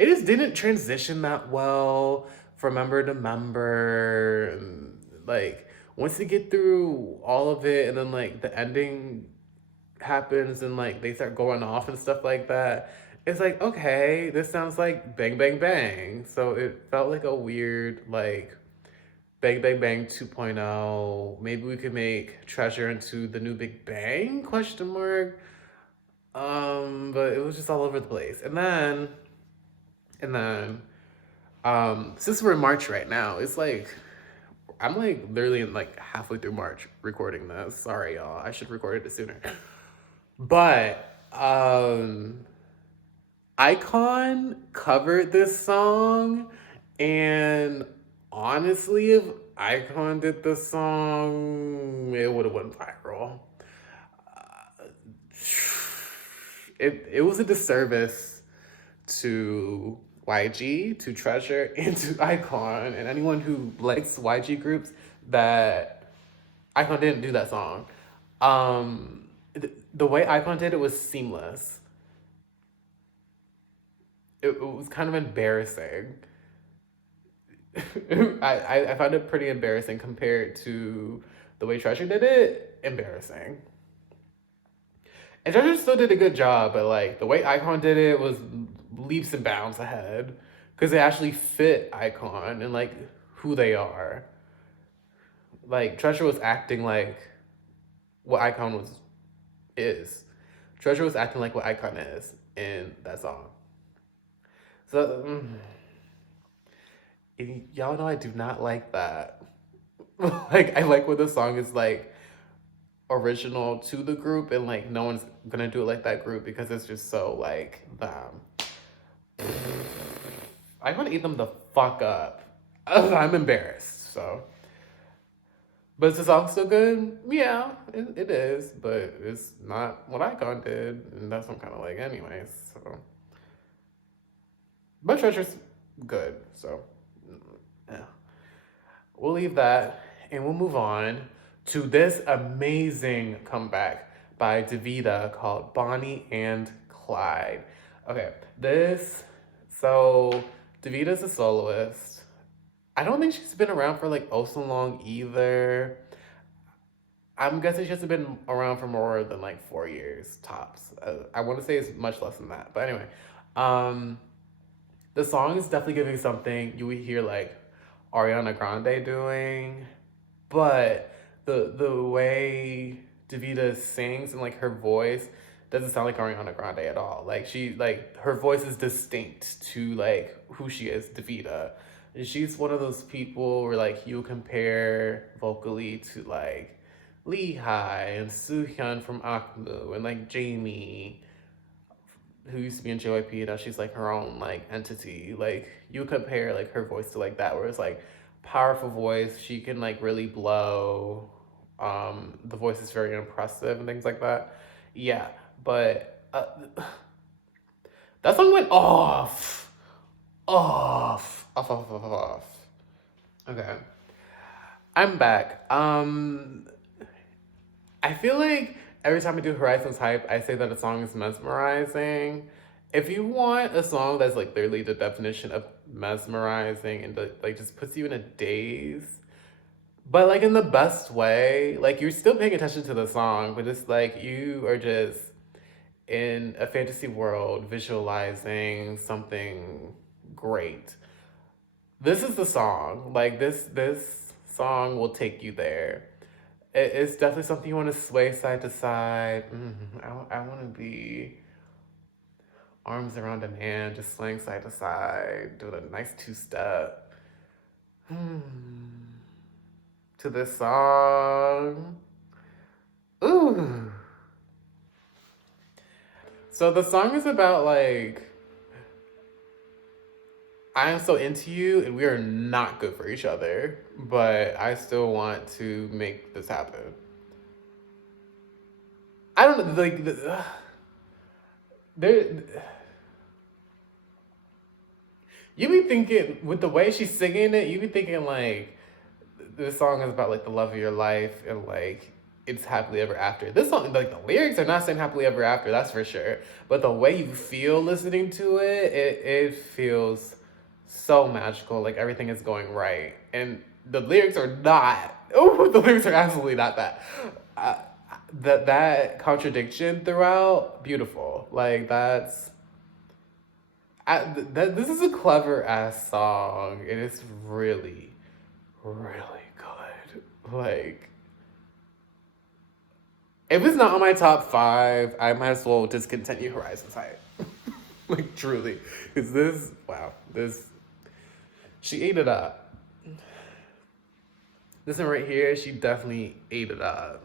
just didn't transition that well from member to member. And, like, once you get through all of it, and then like the ending happens and like they start going off and stuff like that, it's like, okay, this sounds like Bang Bang Bang. So it felt like a weird like Bang Bang Bang 2.0. Maybe we could make Treasure into the new Big Bang question mark. But it was just all over the place. And then since we're in March right now, it's like I'm like literally like halfway through March recording this. Sorry y'all, I should record it sooner. But Icon covered this song, and honestly, if Icon did this song, it would have went viral. It was a disservice to YG, to Treasure, and to Icon, and anyone who likes YG groups that Icon didn't do that song. The way Icon did it was seamless. It was kind of embarrassing. I found it pretty embarrassing compared to the way Treasure did it. Embarrassing. And Treasure still did a good job, but like the way Icon did it was leaps and bounds ahead because they actually fit Icon and like who they are. Like Treasure was acting like what Icon is. Treasure was acting like what Icon is in that song. So And y'all know I do not like that. Like, I like when the song is like original to the group and like no one's gonna do it like that group because it's just so like them. I want to eat them the fuck up. Ugh, I'm embarrassed. So, but is the song still good? Yeah, it is, but it's not what Icon did, and that's what I'm kind of like, anyways. So, but Treasure's good. So, yeah, we'll leave that and we'll move on to this amazing comeback by Davida called Bonnie and Clyde. Okay, so Davida's a soloist. I don't think she's been around for like oh so long either. I'm guessing she hasn't been around for more than like 4 years tops. I want to say it's much less than that. But anyway, um, the song is definitely giving something you would hear like Ariana Grande doing, but the way Davida sings and like her voice doesn't sound like Ariana Grande at all. Like her voice is distinct to like who she is, Davida. And she's one of those people where like you compare vocally to like Lehigh and Soohyun from Akmu and like Jamie, who used to be in JYP, now she's like her own like entity. Like you compare like her voice to like that, where it's like powerful voice. She can like really blow. The voice is very impressive and things like that. Yeah, but that song went off. Okay, I'm back. I feel like every time I do Horizons Hype, I say that a song is mesmerizing. If you want a song that's like literally the definition of mesmerizing and like just puts you in a daze, but like in the best way, like you're still paying attention to the song, but it's like you are just in a fantasy world visualizing something great. This is the song. Like this song will take you there. It's definitely something you want to sway side to side. I want to be arms around a man, just swaying side to side, doing a nice two-step. To this song. Ooh. So the song is about like, I am so into you and we are not good for each other, but I still want to make this happen. I don't know, like, there, you be thinking, with the way she's singing it, you be thinking like, this song is about like the love of your life and like, it's happily ever after. This song, like the lyrics are not saying happily ever after, that's for sure. But the way you feel listening to it, it feels so magical. Like everything is going right. And the lyrics are not. Oh, the lyrics are absolutely not that. That contradiction throughout, beautiful. Like that's. This is a clever ass song. And it's really, really good. Like. If it's not on my top 5, I might as well discontinue Horizons Hype. Like, truly. Because she ate it up. This one right here, she definitely ate it up.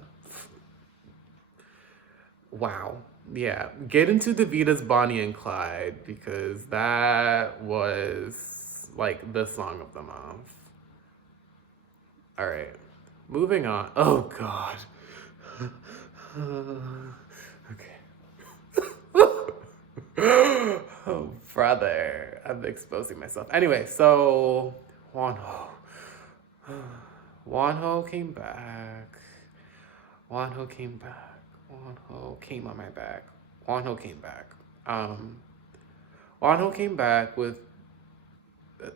Wow. Yeah. Get into Davida's Bonnie and Clyde, because that was, like, the song of the month. All right. Moving on. Oh, God. Okay. Oh, brother. I'm exposing myself. Anyway, so Wonho. Wonho came back. Wonho came back. Wonho came on my back. Wonho came back. Wonho came back with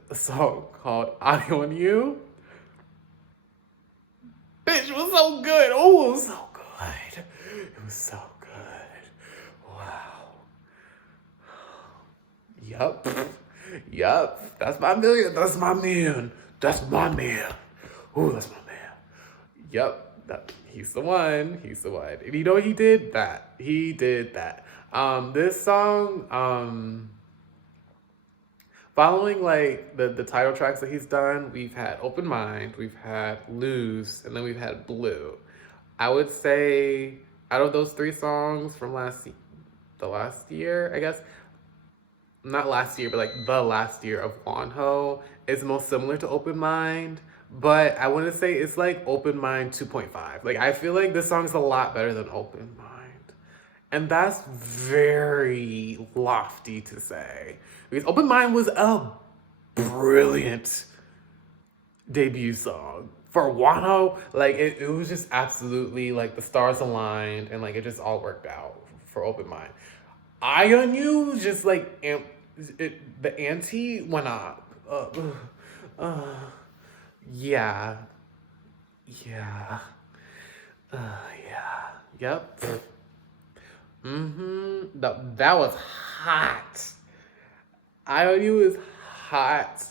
a song called "I On You." Bitch, it was so good. Oh, it was so good. It was so good. Wow. Yup. That's my million. That's my man. That's my man. Ooh, that's my man. Yup. He's the one. He's the one. And you know what he did? He did that. This song, Following like the title tracks that he's done, we've had Open Mind, we've had Lose, and then we've had Blue. I would say out of those three songs from the last year, I guess, not last year, but like the last year of Wonho is most similar to Open Mind. But I want to say it's like Open Mind 2.5. Like I feel like this song's a lot better than Open Mind. And that's very lofty to say. Because Open Mind was a brilliant debut song. For Wano, like it was just absolutely like the stars aligned and like it just all worked out for Open Mind. Eye on You just like the ante went up. Uh, yeah, yeah, yeah, yep. That was hot. Eye on You is hot,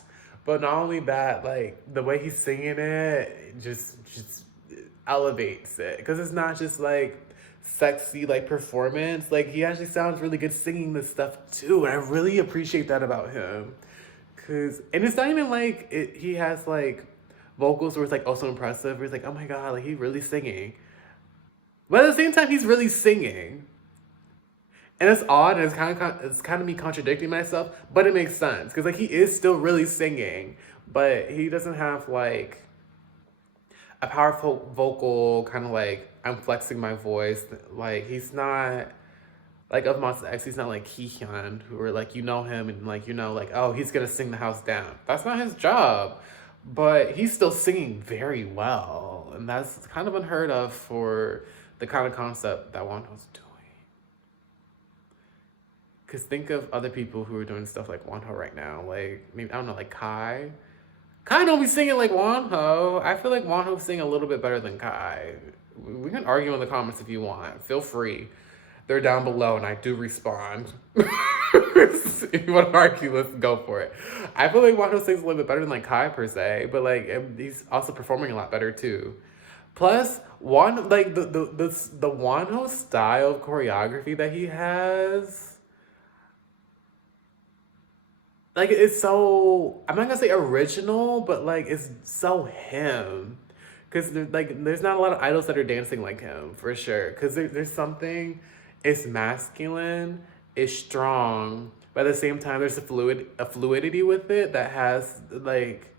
but not only that, like the way he's singing it, just elevates it because it's not just like sexy like performance. Like he actually sounds really good singing this stuff too, and I really appreciate that about him. And it's not even like he has like vocals where it's like also impressive. Where it's like, oh my god, like he's really singing, but at the same time he's really singing. And it's odd, and it's kind of me contradicting myself, but it makes sense because like he is still really singing, but he doesn't have like a powerful vocal kind of like I'm flexing my voice. Like he's not like of Monsta X. He's not like Taeyeon, who are like him and like like oh he's gonna sing the house down. That's not his job, but he's still singing very well, and that's kind of unheard of for the kind of concept that Wonho's doing. Because think of other people who are doing stuff like Wonho right now. Like, maybe, I don't know, like Kai. Kai don't be singing like Wonho. I feel like Wonho sing a little bit better than Kai. We can argue in the comments if you want. Feel free. They're down below and I do respond. If you want to argue, let's go for it. I feel like Wonho sings a little bit better than like Kai per se. But like, he's also performing a lot better too. Plus, the Wonho style of choreography that he has, like it's so I'm not gonna say original, but like it's so him. Cause there's not a lot of idols that are dancing like him for sure. Cause there's something, it's masculine, it's strong, but at the same time there's a fluidity with it that has like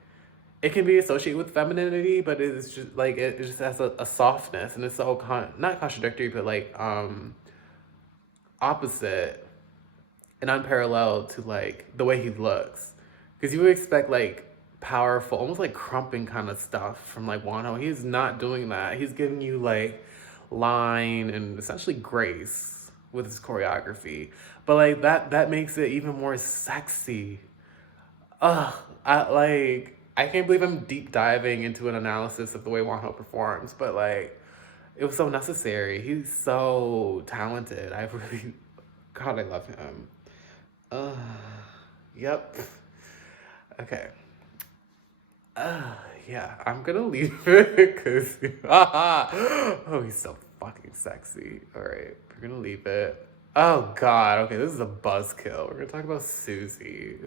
it can be associated with femininity, but it's just like it just has a softness and it's so not contradictory, but like opposite and unparalleled to like the way he looks, because you would expect like powerful, almost like crumping kind of stuff from like Wonho. He's not doing that. He's giving you like line and essentially grace with his choreography, but like that makes it even more sexy. I can't believe I'm deep diving into an analysis of the way Wonho performs, but like it was so necessary. He's so talented. I really, God, I love him. Yep. Okay. Yeah, I'm gonna leave it because oh, he's so fucking sexy. All right, we're gonna leave it. Oh God. Okay, this is a buzzkill. We're gonna talk about Suzy.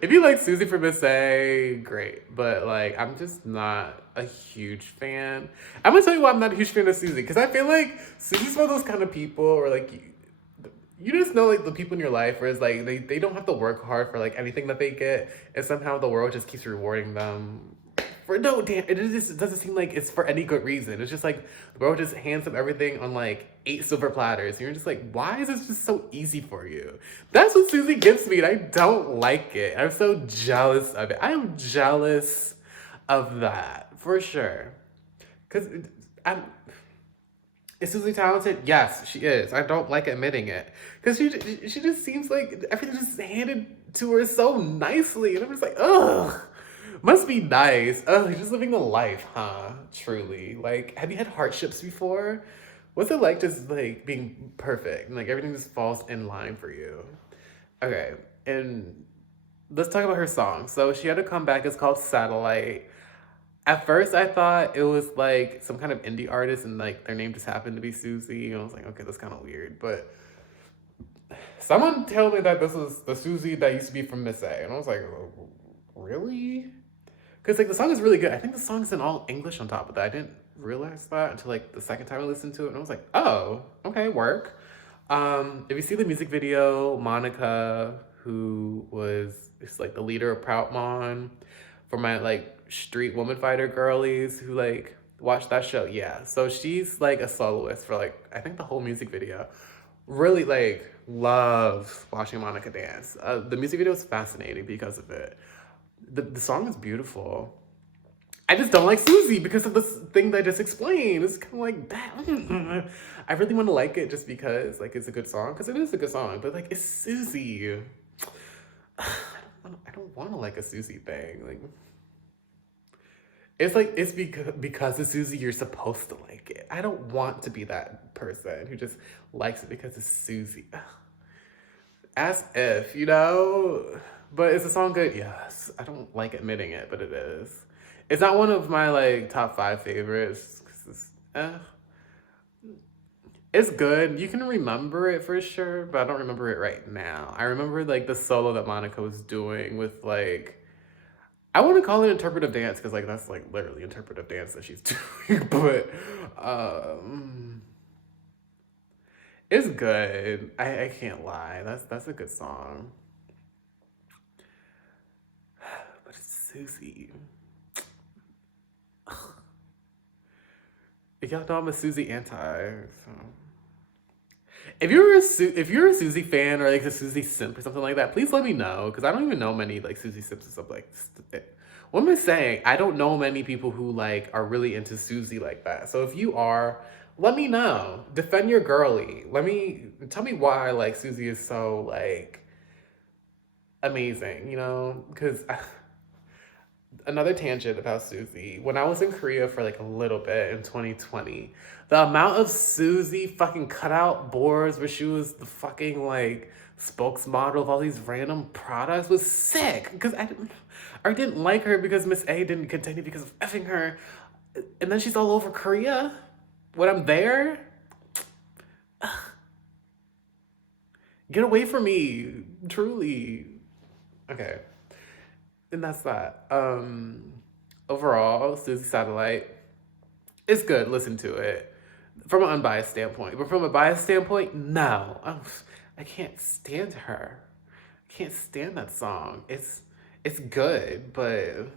If you like Suzy from Miss A, great. But like, I'm just not a huge fan. I'm gonna tell you why I'm not a huge fan of Suzy, because I feel like Suzy's one of those kind of people where like you just know like the people in your life where it's like they don't have to work hard for like anything that they get, and somehow the world just keeps rewarding them for no damn. It doesn't seem like it's for any good reason. It's just like the world just hands them everything on like 8 silver platters, and you're just like, why is this just so easy for you? That's what Suzy gives me, and I don't like it. I'm so jealous of it. I am jealous of that for sure, because is Suzy talented? Yes, she is. I don't like admitting it. Because she just seems like everything just handed to her so nicely. And I'm just like, ugh, must be nice. Ugh, you're just living the life, huh? Truly. Like, have you had hardships before? What's it like just like being perfect? And like everything just falls in line for you. Okay, and let's talk about her song. So she had a comeback. It's called Satellite. At first, I thought it was like some kind of indie artist and like their name just happened to be Suzy. And I was like, okay, that's kind of weird. But Someone told me that this is the Susie that used to be from Miss A, and I was like, really? Because like the song is really good. I think the song's in all English on top of that. I didn't realize that until like the second time I listened to it, and I was like, oh, okay, work. If you see the music video, Monica, who is like the leader of Proud Mon, for my like street woman fighter girlies who like watch that show, yeah. So she's like a soloist for like I think the whole music video. Really like love watching Monica dance. The music video is fascinating because of it. The song is beautiful. I just don't like Susie because of this thing that I just explained. It's kind of like that. I really want to like it just because like it's a good song, because it is a good song. But like it's Susie. I don't want to like a Susie thing. Like it's because it's Susie, you're supposed to like it. I don't want to be that person who just likes it because it's Susie. As if, you know. But is the song good? Yes. I don't like admitting it, but it is. It's not one of my like top 5 favorites. 'Cause it's good. You can remember it for sure, but I don't remember it right now. I remember like the solo that Monica was doing with like, I want to call it interpretive dance because like that's like literally interpretive dance that she's doing, but it's good. I can't lie. That's a good song. But it's Susie. Y'all know I'm a Susie anti. So. If you're a Susie fan or like a Susie simp or something like that, please let me know because I don't even know many like Susie simps and stuff like. What am I saying? I don't know many people who like are really into Susie like that. So if you are, let me know. Defend your girly. Tell me why like Susie is so like amazing. You know, because. Another tangent about Susie. When I was in Korea for like a little bit in 2020, the amount of Susie fucking cutout boards where she was the fucking like spokesmodel of all these random products was sick. Because I didn't like her because Miss A didn't continue because of effing her. And then she's all over Korea when I'm there. Get away from me. Truly. Okay. And that's that. Overall, Susie Satellite, it's good. Listen to it from an unbiased standpoint. But from a biased standpoint, no. I can't stand her. I can't stand that song. It's good, but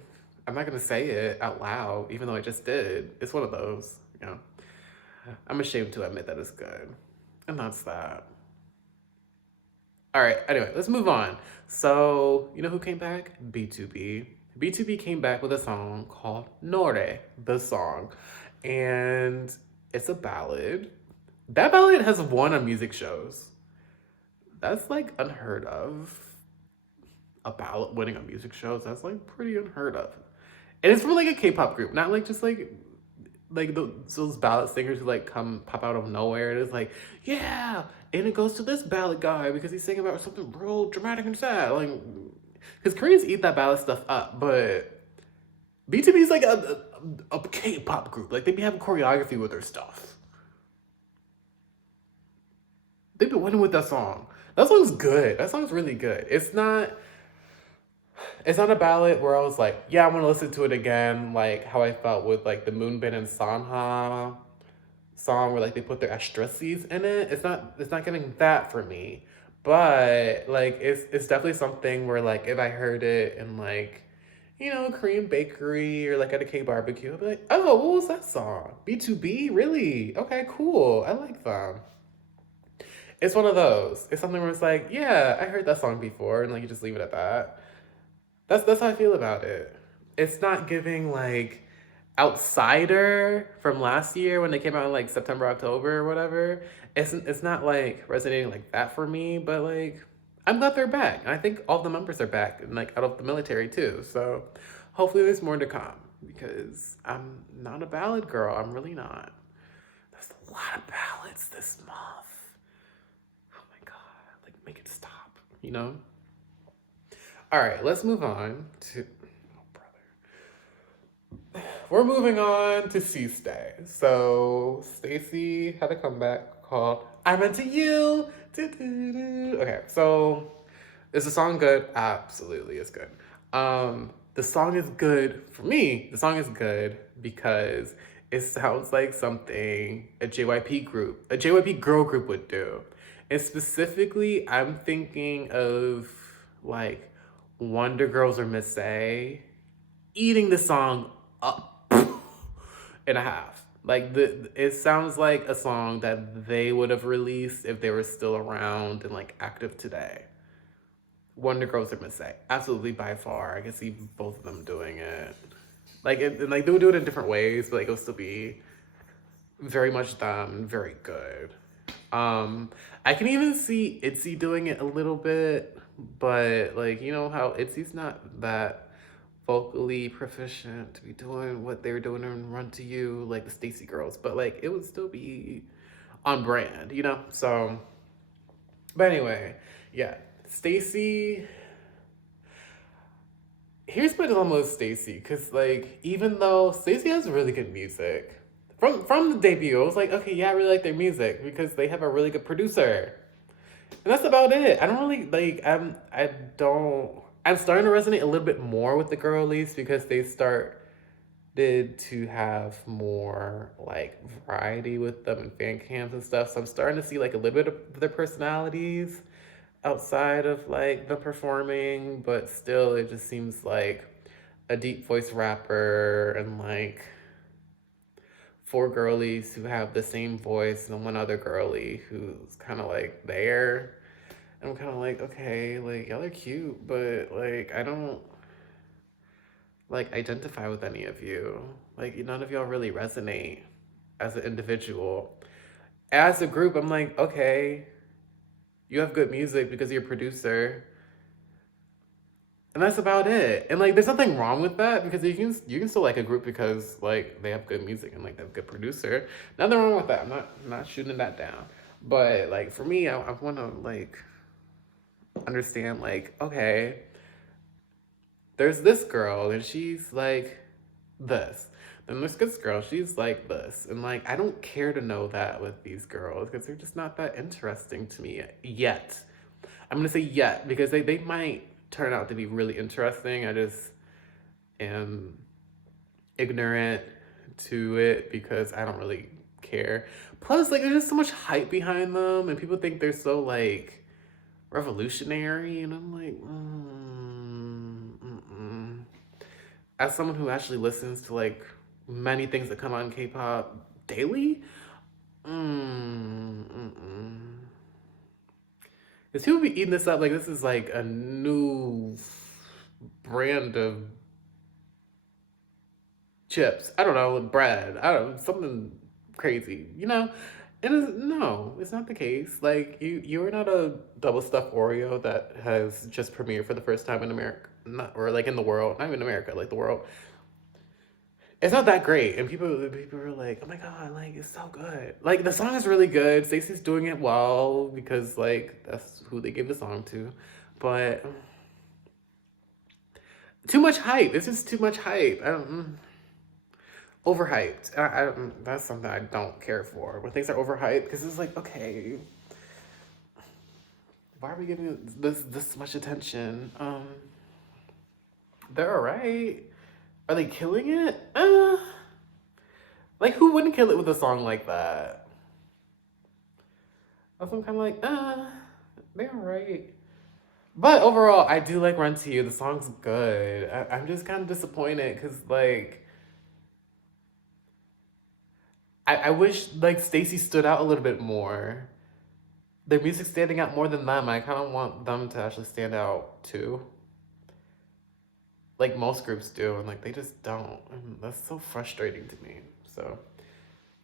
I'm not gonna say it out loud, even though I just did. It's one of those, you know. I'm ashamed to admit that it's good. And that's that. All right, anyway, let's move on. So, you know who came back? B2B. B2B came back with a song called Nore, the song. And it's a ballad. That ballad has won on music shows. That's like unheard of. A ballad winning on music shows, that's like pretty unheard of. And it's from like a K-pop group, not like just like those ballad singers who like come pop out of nowhere and it's like, yeah, and it goes to this ballad guy because he's singing about something real dramatic and sad. Like, because Koreans eat that ballad stuff up, but B2B is like a K-pop group. Like, they be having choreography with their stuff. They've been winning with that song. That song's good. That song's really good. It's not a ballad where I was like, yeah, I want to listen to it again, like how I felt with like the Moonbin and Sanha song where like they put their asterisks in it. It's not getting that for me. But like it's definitely something where like if I heard it in like, you know, a Korean bakery or like at a K barbecue, I'd be like, oh, what was that song? B2B? Really? Okay, cool. I like them. It's one of those. It's something where it's like, yeah, I heard that song before, and like you just leave it at that. That's how I feel about it. It's not giving like Outsider from last year when they came out in like September, October or whatever. It's not like resonating like that for me, but like I'm glad they're back. And I think all the members are back and like out of the military too. So hopefully there's more to come because I'm not a ballad girl. I'm really not. There's a lot of ballads this month. Oh my God. Like make it stop, you know? All right, let's move on to, oh brother. we're moving on to Stay. So StayC had a comeback called "I'm Into You." Okay, so is the song good? Absolutely, it's good. The song is good for me. The song is good because it sounds like something a JYP girl group would do. And specifically, I'm thinking of like Wonder Girls or Miss A eating the song up and a half. Like it sounds like a song that they would have released if they were still around and like active today. Wonder Girls or Miss A, absolutely by far. I can see both of them doing it. Like they would do it in different ways, but like it would still be very much them, very good. I can even see ITZY doing it a little bit, but like you know how ITZY's not that vocally proficient to be doing what they were doing in Run to You, like the StayC girls, but like it would still be on brand, you know? So, but anyway, yeah, StayC. Here's my dilemma with StayC, because like even though StayC has really good music, from the debut, I was like, okay, yeah, I really like their music because they have a really good producer. And that's about it. I don't really like I'm starting to resonate a little bit more with the girlies because they started to have more like variety with them and fan cams and stuff. So I'm starting to see like a little bit of their personalities outside of like the performing, but still it just seems like a deep voice rapper and like four girlies who have the same voice and one other girly who's kind of like there. And I'm kind of like, okay, like y'all are cute, but like I don't like identify with any of you. Like none of y'all really resonate as an individual. As a group, I'm like, okay, you have good music because you're a producer. And that's about it. And like there's nothing wrong with that because you can still like a group because like they have good music and like they have a good producer. Nothing wrong with that. I'm not shooting that down. But like for me, I want to like understand like, okay, there's this girl and she's like this. Then there's this girl, she's like this. And like I don't care to know that with these girls because they're just not that interesting to me yet. I'm gonna say yet because they might turn out to be really interesting. I just am ignorant to it because I don't really care. Plus, like, there's just so much hype behind them, and people think they're so like revolutionary, and I'm like, as someone who actually listens to like many things that come on K-pop daily, because people be eating this up like this is like a new brand of chips. I don't know, bread. I don't know, something crazy, you know? No, it's not the case. Like you're not a double stuffed Oreo that has just premiered for the first time in America, not or like in the world, not even America, like the world. It's not that great, and people are like, "Oh my god, like it's so good." Like the song is really good. StayC's doing it well because like that's who they gave the song to, but too much hype. It's just too much hype. I don't overhyped. That's something I don't care for when things are overhyped because it's like, okay, why are we giving this much attention? They're alright. Are they killing it? Like who wouldn't kill it with a song like that? Also, I'm kind of like, they're alright. But overall, I do like Run to You. The song's good. I'm just kind of disappointed because like I wish like StayC stood out a little bit more. Their music standing out more than them. I kind of want them to actually stand out too. Like most groups do, and like they just don't. And that's so frustrating to me. So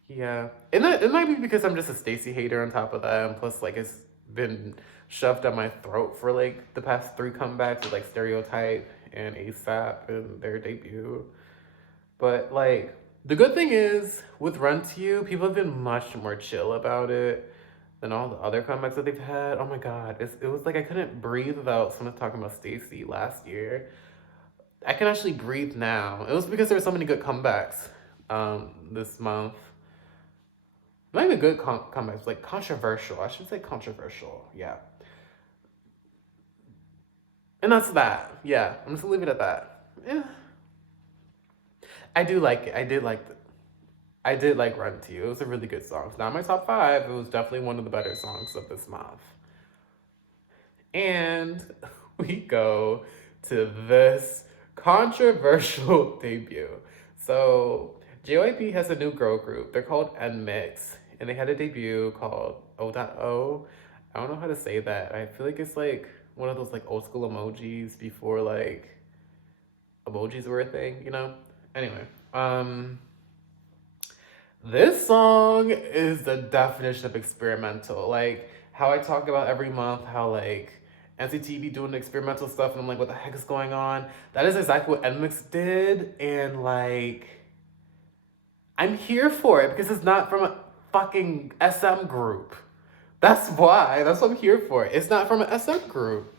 yeah, it might be because I'm just a StayC hater on top of that, and plus like it's been shoved down my throat for like the past 3 comebacks with like Stereotype and ASAP and their debut. But like the good thing is with Run to You, people have been much more chill about it than all the other comebacks that they've had. Oh my god, it was like I couldn't breathe without someone talking about StayC last year. I can actually breathe now. It was because there were so many good comebacks this month. Not even good comebacks, like controversial. I should say controversial. Yeah. And that's that. Yeah, I'm just gonna leave it at that. Yeah. I do like it. I did like Run to You. It was a really good song. It's not my top five. It was definitely one of the better songs of this month. And we go to this controversial debut. So JYP has a new girl group. They're called NMIXX. And they had a debut called O.O. I don't know how to say that. I feel like it's like one of those like old school emojis before like emojis were a thing, you know? Anyway, this song is the definition of experimental. Like how I talk about every month, how like NCT be doing experimental stuff, and I'm like, what the heck is going on? That is exactly what NMIXX did, and like, I'm here for it because it's not from a fucking SM group. That's why. That's what I'm here for. It's not from an SM group.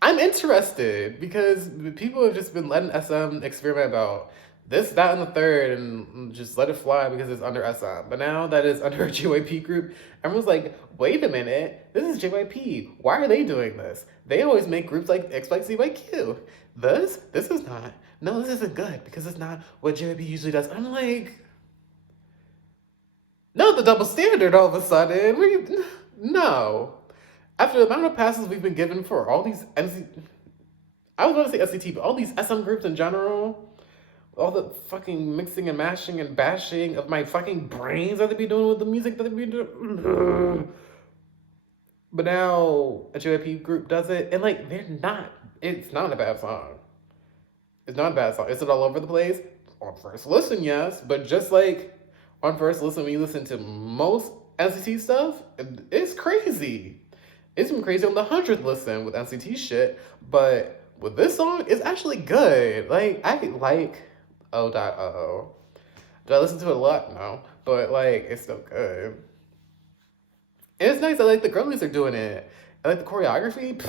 I'm interested because people have just been letting SM experiment about this, that, and the third, and just let it fly because it's under SM. But now that it's under a JYP group, everyone's like, wait a minute, this is JYP. Why are they doing this? They always make groups like XYZYQ. This is not. No, this isn't good because it's not what JYP usually does. I'm like, no, the double standard all of a sudden. No. After the amount of passes we've been given for all these I was going to say SCT, but all these SM groups in general, all the fucking mixing and mashing and bashing of my fucking brains that they be doing with the music that they be doing. But now a JYP group does it, and like, it's not a bad song. It's not a bad song. Is it all over the place? On first listen, yes, but just like on first listen, when you listen to most NCT stuff, it's crazy. It's been crazy on the 100th listen with NCT shit, but with this song, it's actually good. Like, I like O.O. Do I listen to it a lot? No. But, like, it's still good. And it's nice. I like the girlies are doing it. I like the choreography.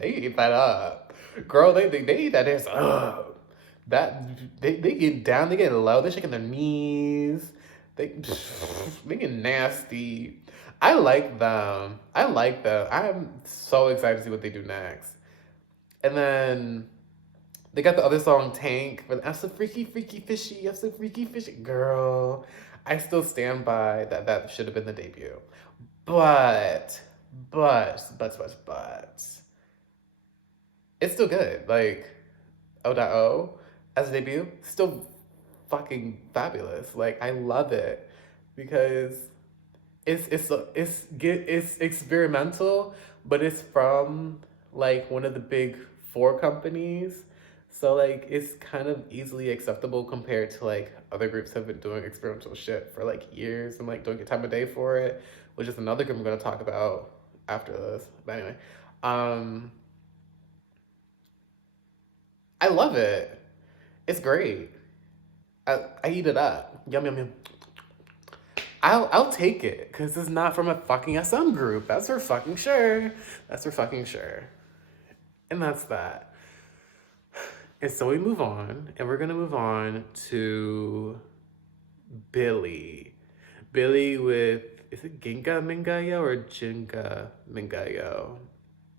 They eat that up. Girl, they eat that ass up. They get down, they get low, they're shaking their knees. They get nasty. I like them. I'm so excited to see what they do next. And then they got the other song Tank, but I'm so freaky, freaky, fishy. I'm so freaky, fishy. Girl, I still stand by that should have been the debut. But, it's still good. Like, O.O as a debut, still fucking fabulous. Like, I love it because it's experimental, but it's from like one of the big four companies. So like it's kind of easily acceptable compared to like other groups have been doing experimental shit for like years and like don't get time of day for it, which is another group I'm gonna talk about after this. But anyway, I love it. It's great. I eat it up. Yum yum yum. I'll take it because it's not from a fucking SM group. That's for fucking sure. That's for fucking sure. And that's that. And so we move on, and we're gonna move on to Billy. Billy with, is it Ginga Mingayo or Jinga Mingayo?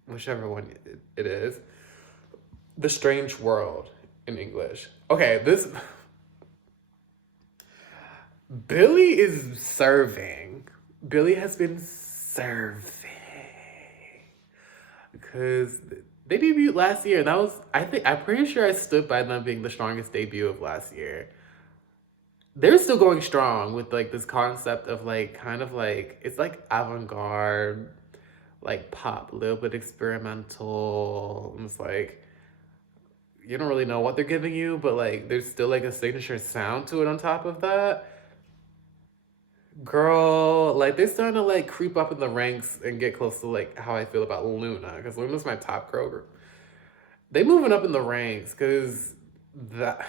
Whichever one it is. The Strange World in English. Okay, this Billy is serving. Billy has been serving. Because they debuted last year, and that was, I'm pretty sure I stood by them being the strongest debut of last year. They're still going strong with like this concept of like, kind of like, it's like avant-garde, like pop, a little bit experimental. And it's like, you don't really know what they're giving you, but like, there's still like a signature sound to it on top of that. Girl, like they're starting to like creep up in the ranks and get close to like how I feel about Luna, because Luna's my top girl group. They moving up in the ranks because that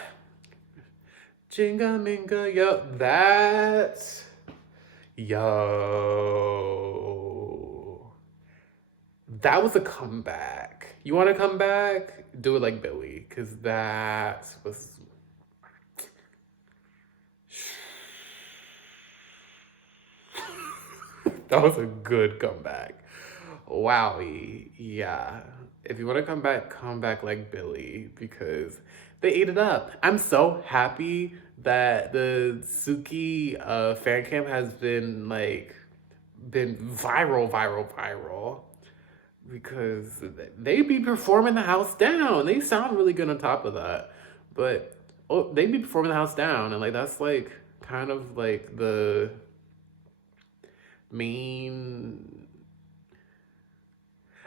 Jinga Minga, yo, That was a comeback. You want to come back? Do it like Billy, because that was a good comeback. Wowie, yeah. If you want to come back like Billy, because they ate it up. I'm so happy that the Suki fan cam has been viral, because they be performing the house down. They sound really good on top of that, but they be performing the house down, and like that's like kind of like the main.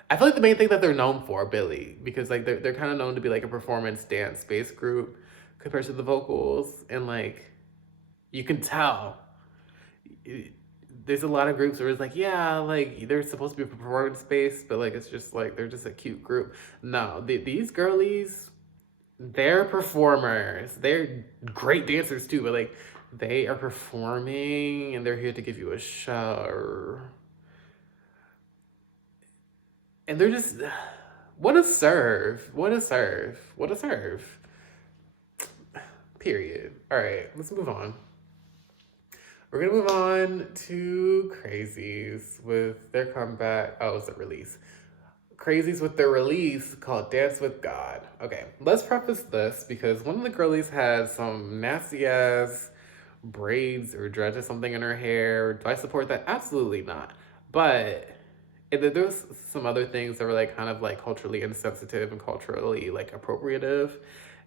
I feel like the main thing that they're known for, Billy, because like they're kind of known to be like a performance dance space group compared to the vocals, and like you can tell. There's a lot of groups where it's like, yeah, like they're supposed to be a performance space, but like it's just like they're just a cute group. No, these girlies, they're performers. They're great dancers too, but like they are performing and they're here to give you a show. And they're just, what a serve. What a serve. What a serve. Period. All right, let's move on. We're gonna move on to Crazies with their comeback. Oh, it's a release. Crazies with their release called Dance with God. Okay, let's preface this because one of the girlies had some nasty ass braids or dreads or something in her hair. Do I support that? Absolutely not. But there was some other things that were like kind of like culturally insensitive and culturally like appropriative,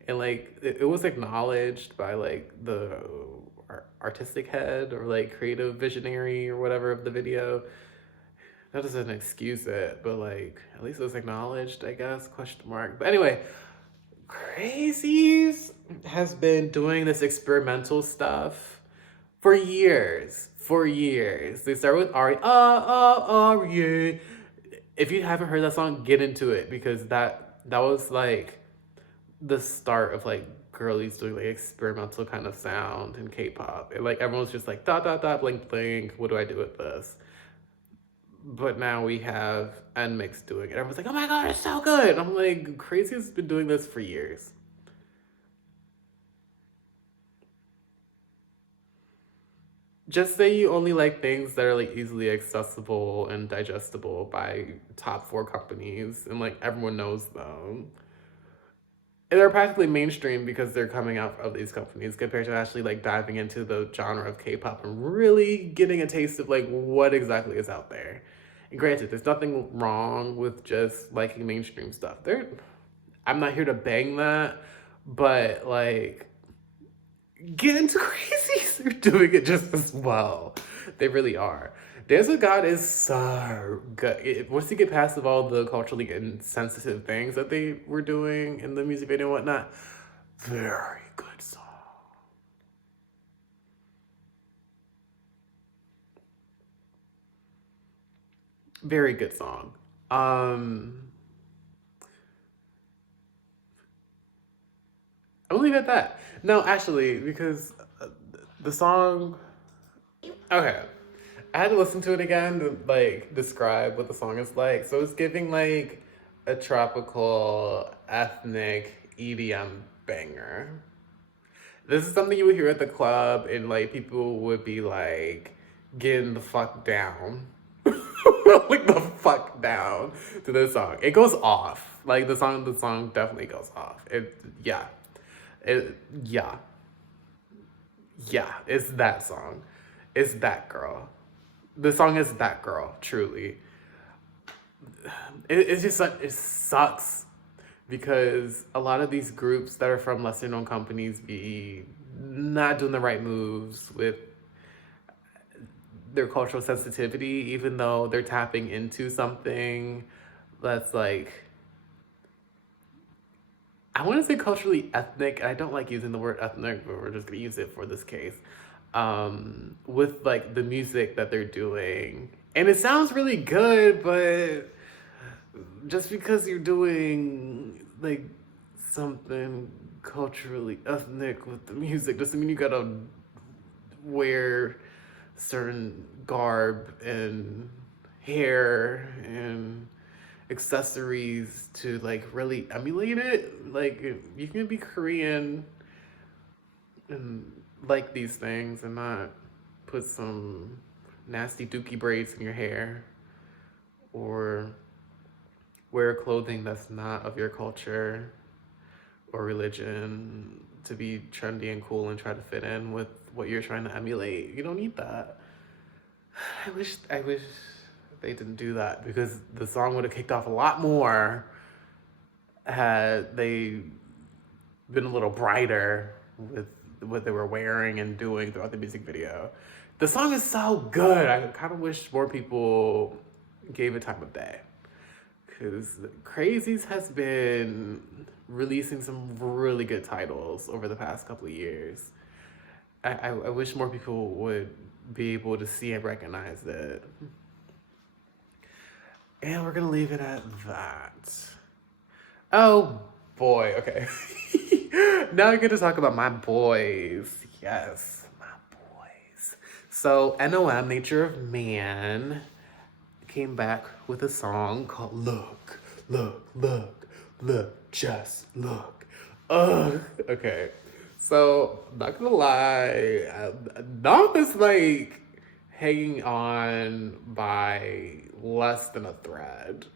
and like it was acknowledged by like the artistic head or like creative visionary or whatever of the video. That doesn't excuse it, but like at least it was acknowledged, I guess, question mark. But anyway, Crazies has been doing this experimental stuff for years. For years. They start with Ari. Ari. If you haven't heard that song, get into it, because that was like the start of like girlies doing like experimental kind of sound in K-pop. And like everyone's just like dot dot dot blink blink. What do I do with this? But now we have NMIXX doing it. Everyone's like, oh my god, it's so good. I'm like, Crazy has been doing this for years. Just say you only like things that are like easily accessible and digestible by top 4 companies, and like everyone knows them. And they're practically mainstream because they're coming out of these companies compared to actually like diving into the genre of K-pop and really getting a taste of like what exactly is out there. And granted, there's nothing wrong with just liking mainstream stuff. I'm not here to bang that, but like get into Crazies. They're doing it just as well. They really are. Dance with God is so good. Once you get past of all the culturally insensitive things that they were doing in the music video and whatnot, very good song. Very good song. I'll leave it at that. No, actually, because the song. Okay. I had to listen to it again to like describe what the song is like. So it's giving like a tropical ethnic EDM banger. This is something you would hear at the club, and like people would be like getting the fuck down. Like the fuck down to this song. It goes off. Like the song definitely goes off. Yeah. It yeah. Yeah, it's that song. It's that girl. The song is that girl, truly. It's just like, it sucks because a lot of these groups that are from lesser known companies be not doing the right moves with their cultural sensitivity, even though they're tapping into something that's like, I want to say culturally ethnic. I don't like using the word ethnic, but we're just gonna use it for this case. With like the music that they're doing, and it sounds really good, but just because you're doing like something culturally ethnic with the music doesn't mean you gotta wear certain garb and hair and accessories to like really emulate it. Like you can be Korean and like these things and not put some nasty dookie braids in your hair or wear clothing that's not of your culture or religion to be trendy and cool and try to fit in with what you're trying to emulate. You don't need that. I wish they didn't do that because the song would have kicked off a lot more had they been a little brighter with what they were wearing and doing throughout the music video. The song is so good. I kind of wish more people gave it time of day because Crazies has been releasing some really good titles over the past couple of years. I wish more people would be able to see and recognize it. And we're gonna leave it at that. Oh boy, okay. Now I get to talk about my boys. Yes, my boys. So NOM, Nature of Man, came back with a song called Look, Look, Look, Look, Just Look. Ugh. Okay. So, not gonna lie, Dom is like hanging on by less than a thread.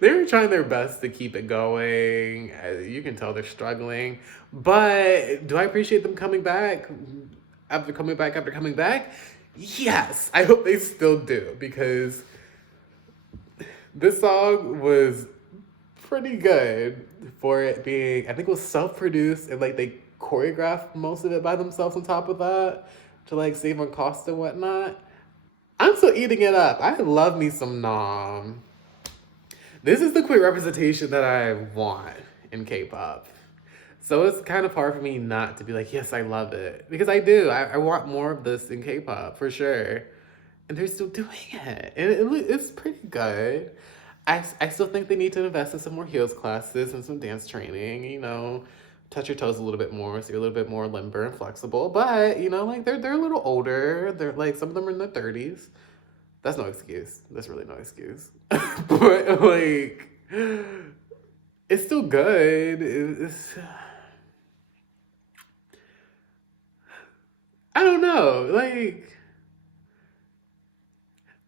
They were trying their best to keep it going. You can tell they're struggling. But do I appreciate them coming back after coming back? Yes, I hope they still do because this song was pretty good for it being, I think it was self-produced and like they choreographed most of it by themselves on top of that to like save on cost and whatnot. I'm still eating it up. I love me some Nom. This is the queer representation that I want in K-pop. So it's kind of hard for me not to be like, yes, I love it. Because I do. I want more of this in K-pop, for sure. And they're still doing it. And it's pretty good. I still think they need to invest in some more heels classes and some dance training, you know, touch your toes a little bit more so you're a little bit more limber and flexible. But, you know, like they're a little older. They're like, some of them are in their 30s. That's no excuse. That's really no excuse. But like, it's still good. I don't know. Like,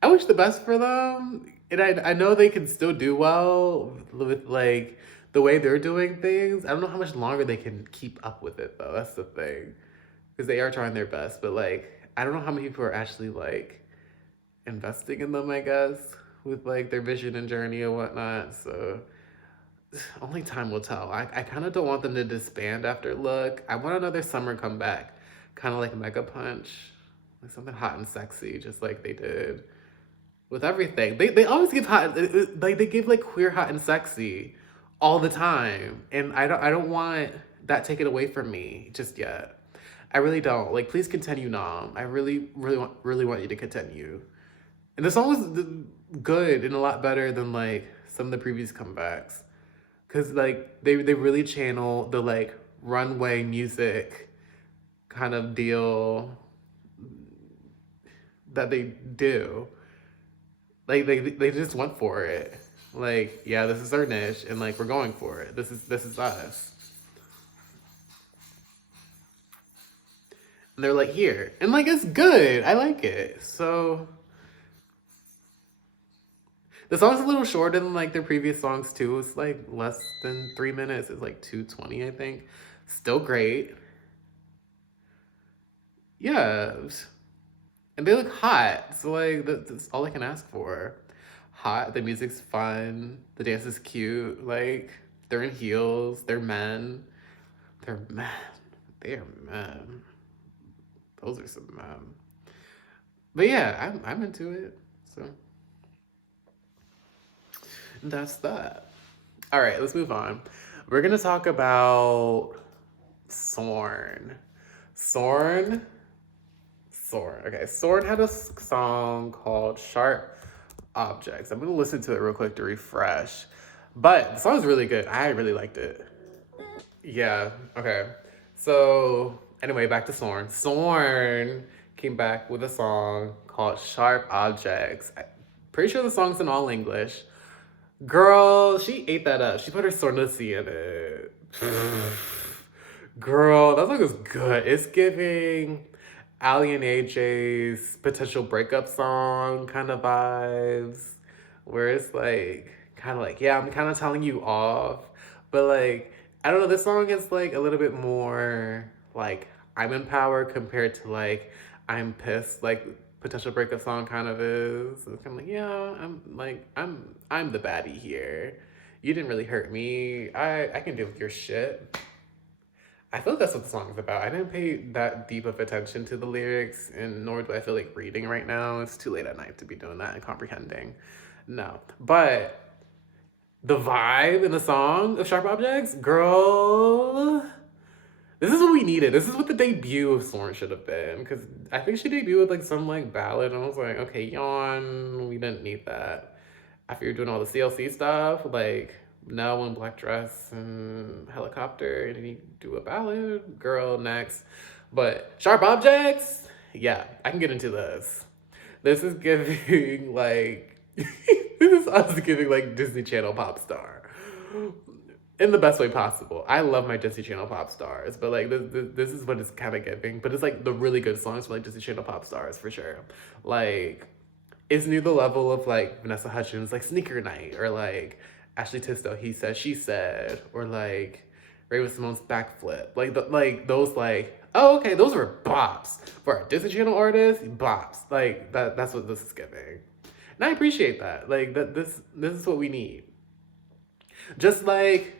I wish the best for them. And I know they can still do well with like the way they're doing things. I don't know how much longer they can keep up with it though. That's the thing. Because they are trying their best. But like, I don't know how many people are actually like investing in them, I guess, with like their vision and journey and whatnot. So only time will tell. I kind of don't want them to disband after Look. I want another summer comeback, kind of like Mega Punch, like something hot and sexy, just like they did with everything. They always give hot, like they give like queer hot and sexy all the time, and I don't want that taken away from me just yet. I really don't. Like, please continue, Nom. I really want you to continue. And the song was good and a lot better than like some of the previous comebacks. Cause like they really channel the like runway music kind of deal that they do. Like they just went for it. Like, yeah, this is our niche and like we're going for it. This is us. And they're like, here. And like it's good. I like it. So the song's a little shorter than like their previous songs too. It's like less than 3 minutes. It's like 2:20, I think. Still great. Yeah. And they look hot. So like that's all I can ask for. Hot. The music's fun. The dance is cute. Like they're in heels. They're men. They're men. They are men. Those are some men. But yeah, I'm into it. So that's that. All right, let's move on. We're gonna talk about Sorn. Sorn. Okay, Sorn had a song called Sharp Objects. I'm gonna listen to it real quick to refresh. But the song's really good. I really liked it. Yeah, okay. So anyway, back to Sorn. Sorn came back with a song called Sharp Objects. I'm pretty sure the song's in all English. Girl, she ate that up. She put her Sornusi in it. Girl, that song is good. It's giving Ali and AJ's potential breakup song kind of vibes, where it's like, kind of like, yeah, I'm kind of telling you off. But like, I don't know, this song is like a little bit more like, I'm in power compared to like, I'm pissed, like, potential breakup song kind of is. It's kind of like, yeah, I'm the baddie here. You didn't really hurt me. I can deal with your shit. I feel like that's what the song is about. I didn't pay that deep of attention to the lyrics, and nor do I feel like reading right now. It's too late at night to be doing that and comprehending. No. But the vibe in the song of Sharp Objects, girl, this is what we needed. This is what the debut of Soren should have been. Because I think she debuted with like some like ballad, and I was like, okay, yawn, we didn't need that. After you're doing all the CLC stuff, like no one black dress and helicopter, and you do a ballad, girl, next. But Sharp Objects, yeah, I can get into this. This is giving like this is us giving like Disney Channel pop star in the best way possible. I love my Disney Channel pop stars, but like this is what it's kind of giving. But it's like the really good songs from like Disney Channel pop stars for sure. Like it's near the level of like Vanessa Hudgens, like Sneaker Night, or like Ashley Tisdale, He Said, She Said, or like Raven Simone's Backflip. Like those like, oh okay, those were bops for a Disney Channel artist. Bops, like that's what this is giving, and I appreciate that. Like this is what we need. Just like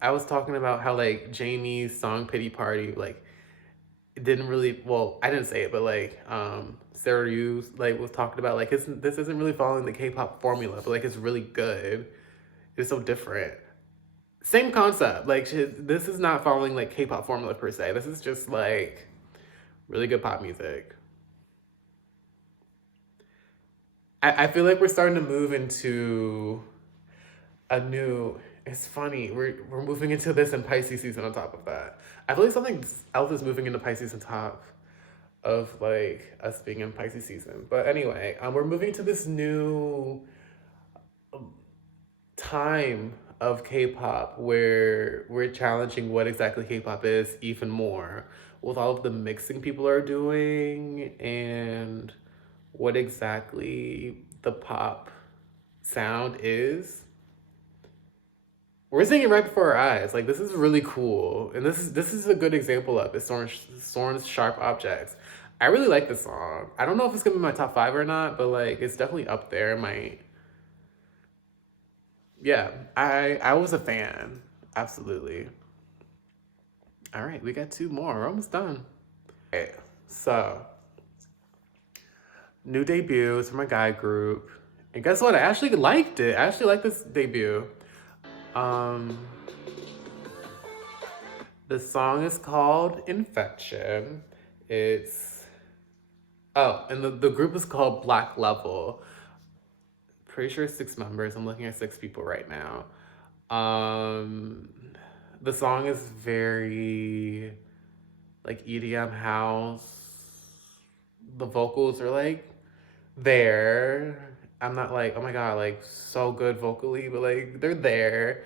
I was talking about how like Jamie's song Pity Party, like it didn't really, well, I didn't say it, but like Sarah Hughes like was talking about like this isn't really following the K-pop formula, but like it's really good. It's so different. Same concept. Like this is not following like K-pop formula per se. This is just like really good pop music. I feel like we're starting to move into a new. It's funny. We're moving into this in Pisces season on top of that. I feel like something else is moving into Pisces on top of like us being in Pisces season. But anyway, we're moving to this new time of K-pop where we're challenging what exactly K-pop is even more with all of the mixing people are doing and what exactly the pop sound is. We're seeing it right before our eyes. Like this is really cool, and this is a good example of it. Soren's Sharp Objects. I really like this song. I don't know if it's gonna be my top 5 or not, but like it's definitely up there. Yeah, I was a fan. Absolutely. All right, we got 2 more. We're almost done. Okay, so new debuts from a guy group, and guess what? I actually liked it. I actually liked this debut. Um, the song is called Infection. It's and the group is called Black Level. Pretty sure 6 members. I'm looking at 6 people right now. The song is very like EDM house. The vocals are like there. I'm not like, oh my god, like so good vocally, but like they're there.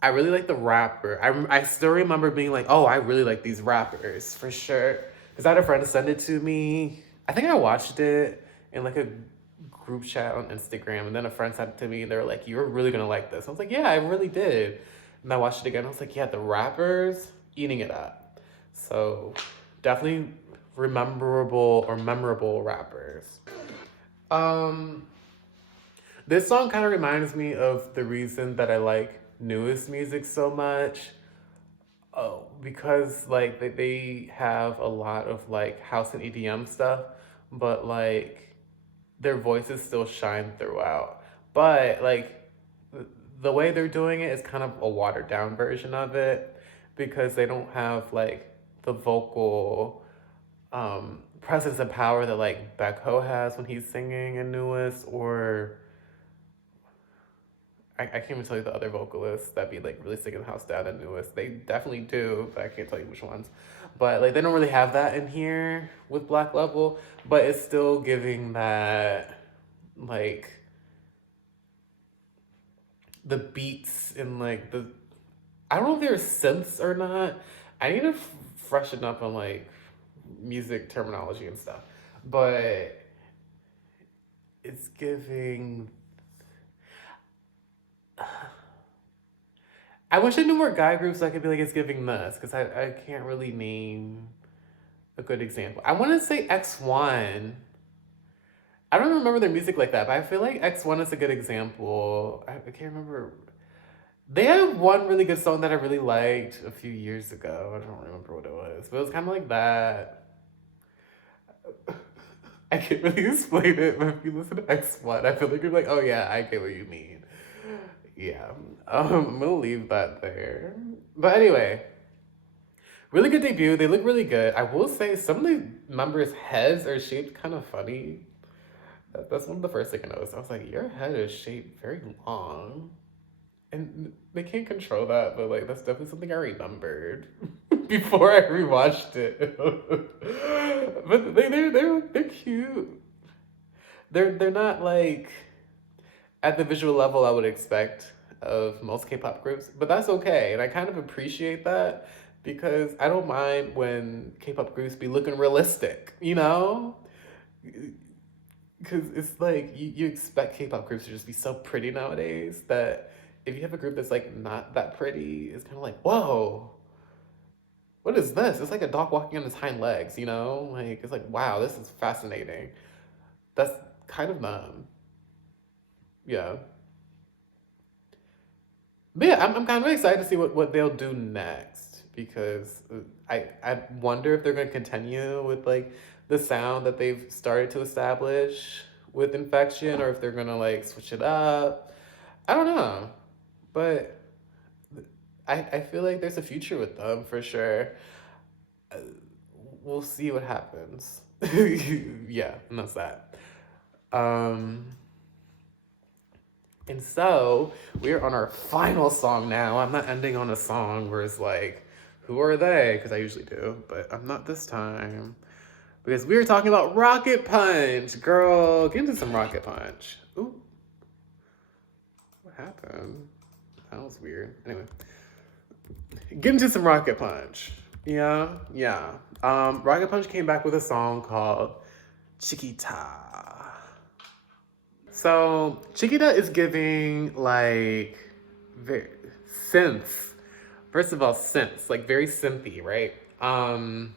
I really like the rapper. I still remember being like, oh, I really like these rappers for sure. Because I had a friend send it to me. I think I watched it in like a group chat on Instagram, and then a friend sent it to me, and they were like, you're really gonna like this. I was like, yeah, I really did. And I watched it again. I was like, yeah, the rappers eating it up. So definitely memorable rappers. Um, this song kind of reminds me of the reason that I like newest music so much. Oh, because like they have a lot of like house and EDM stuff, but like their voices still shine throughout. But like the way they're doing it is kind of a watered down version of it because they don't have like the vocal presence and power that like Becco has when he's singing in newest, or I can't even tell you the other vocalists that be like really singing the house down and newest. They definitely do, but I can't tell you which ones. But like they don't really have that in here with Black Level, but it's still giving that like the beats and like I don't know if they're synths or not. I need to freshen up on like music terminology and stuff. But it's giving. I wish I knew more guy groups so I could be like, it's giving this, because I can't really name a good example. I want to say X1. I don't remember their music like that, but I feel like X1 is a good example. I can't remember. They had one really good song that I really liked a few years ago. I don't remember what it was, but it was kind of like that. I can't really explain it, but if you listen to X1, I feel like you're like, oh yeah, I get what you mean. Yeah, I'm gonna leave that there. But anyway, really good debut. They look really good. I will say some of the members' heads are shaped kind of funny. That's one of the first things I noticed. I was like, your head is shaped very long. And they can't control that, but like that's definitely something I remembered before I rewatched it. But they're cute. They're not like at the visual level I would expect of most K-pop groups, but that's okay, and I kind of appreciate that because I don't mind when K-pop groups be looking realistic, you know? Because it's like you expect K-pop groups to just be so pretty nowadays that if you have a group that's like not that pretty, it's kind of like, whoa, what is this? It's like a dog walking on its hind legs, you know? Like, it's like, wow, this is fascinating. That's kind of numb. Yeah. But yeah, I'm kind of excited to see what they'll do next because I wonder if they're going to continue with like the sound that they've started to establish with Infection or if they're going to like switch it up. I don't know. But I feel like there's a future with them for sure. Uh, we'll see what happens. Yeah, and that's that. Um, and so we're on our final song now. I'm not ending on a song where it's like, who are they? Because I usually do, but I'm not this time. Because we were talking about Rocket Punch. Girl, get into some Rocket Punch. Ooh. What happened? That was weird. Anyway. Get into some Rocket Punch. Yeah, yeah. Rocket Punch came back with a song called Chiquita. So Chiquita is giving like very synth. First of all, synths, like very synthy, right? I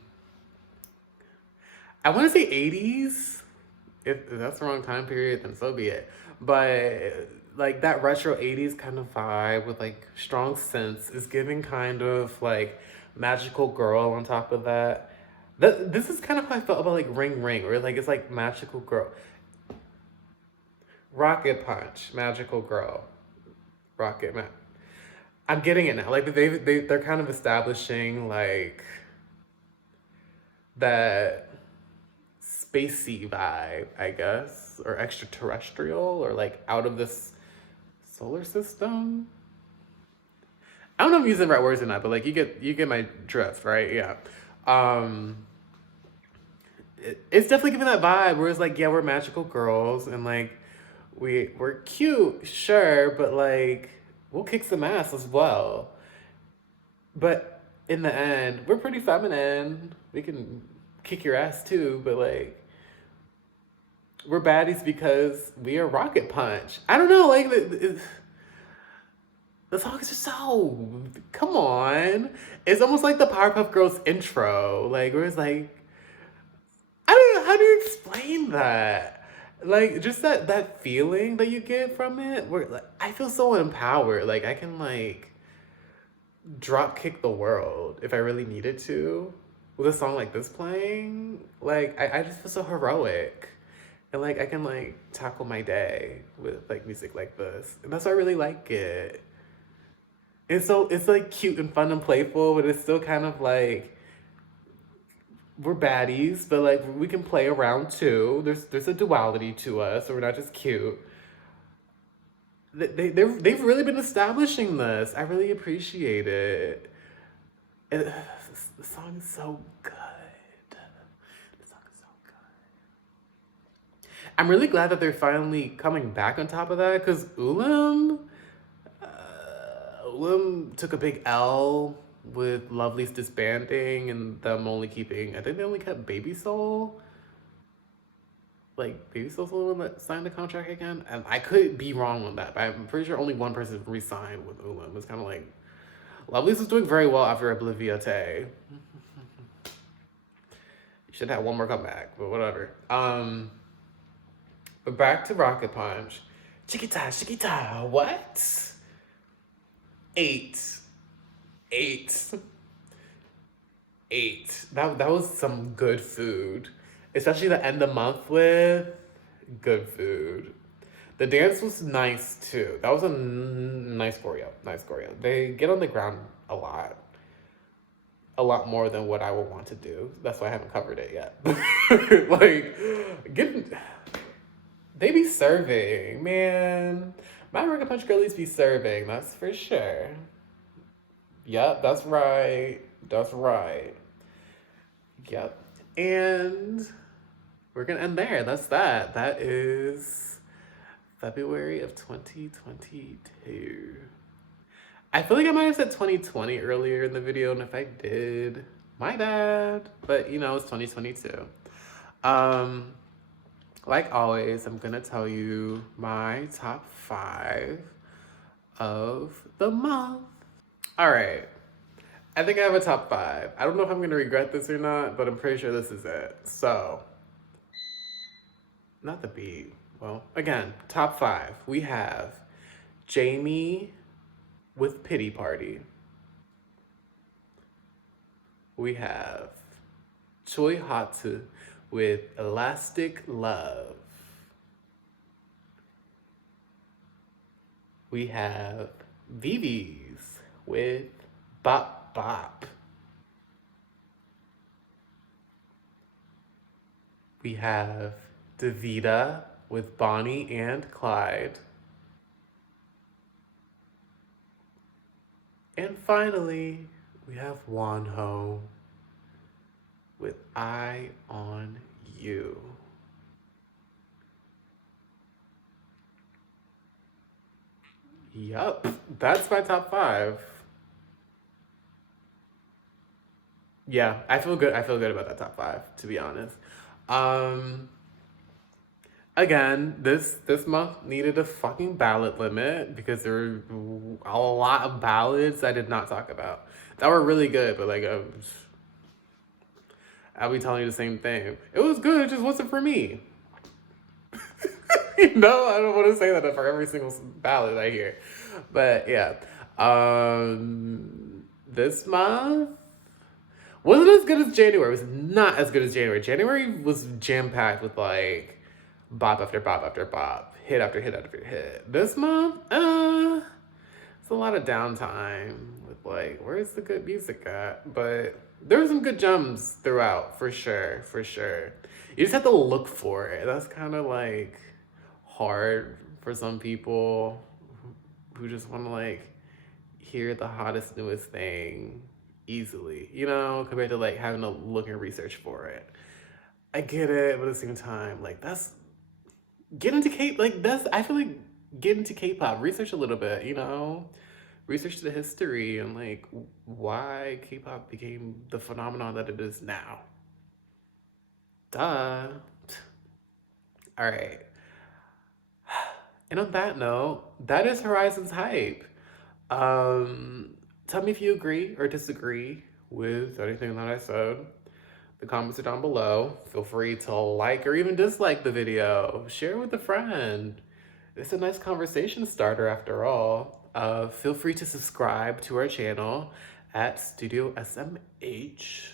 want to say 80s. If that's the wrong time period, then so be it. But like that retro 80s kind of vibe with like strong synths is giving kind of like magical girl on top of that. This is kind of how I felt about like Ring Ring, where like it's like magical girl. Rocket Punch, magical girl. Rocket Man. I'm getting it now. Like they're kind of establishing like that spacey vibe, I guess, or extraterrestrial, or like out of this solar system. I don't know if I'm using the right words or not, but like you get my drift, right? Yeah. Um, it's definitely giving that vibe where it's like, yeah, we're magical girls and like we're cute, sure, but like we'll kick some ass as well. But in the end, we're pretty feminine. We can kick your ass too, but like we're baddies because we are Rocket Punch. I don't know, like the song is just so, come on. It's almost like the Powerpuff Girls intro, like where it's like, I don't know, how do you explain that? Like just that feeling that you get from it, where like I feel so empowered. Like I can like drop kick the world if I really needed to with a song like this playing. Like I just feel so heroic. And like I can like tackle my day with like music like this. And that's why I really like it. It's like cute and fun and playful, but it's still kind of like we're baddies, but like we can play around too. There's a duality to us, so we're not just cute. They've really been establishing this. I really appreciate it. And, the song is so good. The song is so good. I'm really glad that they're finally coming back on top of that, because Ulam, Lim took a big L with Lovely's disbanding and them only keeping, I think they only kept Baby Soul. Like, Baby Soul's the one that signed the contract again. And I could be wrong on that, but I'm pretty sure only one person re-signed with Ulim. It's kind of like, Lovely's was doing very well after Oblivia Tay. Should have one more comeback, but whatever. But back to Rocket Punch. Chiquita, Chiquita, what? 8. 8. 8. That was some good food. Especially the end of the month with good food. The dance was nice too. That was a nice choreo. Nice choreo. They get on the ground a lot. A lot more than what I would want to do. That's why I haven't covered it yet. Like, they be serving, man. My Rocket Punch girlies be serving, that's for sure. Yep, that's right. That's right. Yep. And we're gonna end there. That's that. That is February of 2022. I feel like I might have said 2020 earlier in the video, and if I did, my bad. But you know, it's 2022. Like always, I'm gonna tell you my top 5 of the month. All right. I think I have a top 5. I don't know if I'm gonna regret this or not, but I'm pretty sure this is it. So, not the beat. Well, again, top 5. We have Jamie with Pity Party. We have Choi Hatu with Elastic Love. We have Viviz with Bop Bop. We have Davida with Bonnie and Clyde. And finally, we have Wonho with Eye on You. Yup, that's my top 5. Yeah, I feel good. I feel good about that top 5, to be honest. Again, this month needed a fucking ballad limit because there were a lot of ballads I did not talk about that were really good, but like I'll be telling you the same thing. It was good, it just wasn't for me. You know, I don't want to say that for every single ballad I hear, but yeah. This month wasn't as good as January. It was not as good as January. January was jam-packed with like bop after bop after bop, hit after hit after hit. This month, it's a lot of downtime with like, where's the good music at? But there were some good gems throughout, for sure, for sure. You just have to look for it. That's kind of like hard for some people who just want to like hear the hottest, newest thing easily, you know, compared to like having to look and research for it. I get it, but at the same time, like that's get into I feel like get into K-pop, research a little bit, you know, research the history and like why K-pop became the phenomenon that it is now. Duh. All right. And on that note, that is Horizon's hype. Tell me if you agree or disagree with anything that I said. The comments are down below. Feel free to like or even dislike the video. Share with a friend. It's a nice conversation starter after all. Feel free to subscribe to our channel at Studio SMH.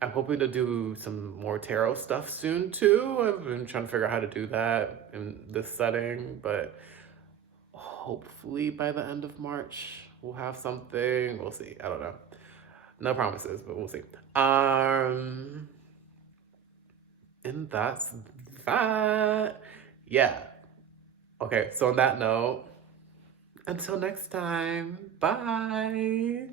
I'm hoping to do some more tarot stuff soon too. I've been trying to figure out how to do that in this setting, but hopefully by the end of March we'll have something. We'll see. I don't know. No promises, but we'll see. And that's that. Yeah. Okay, so on that note, until next time, bye.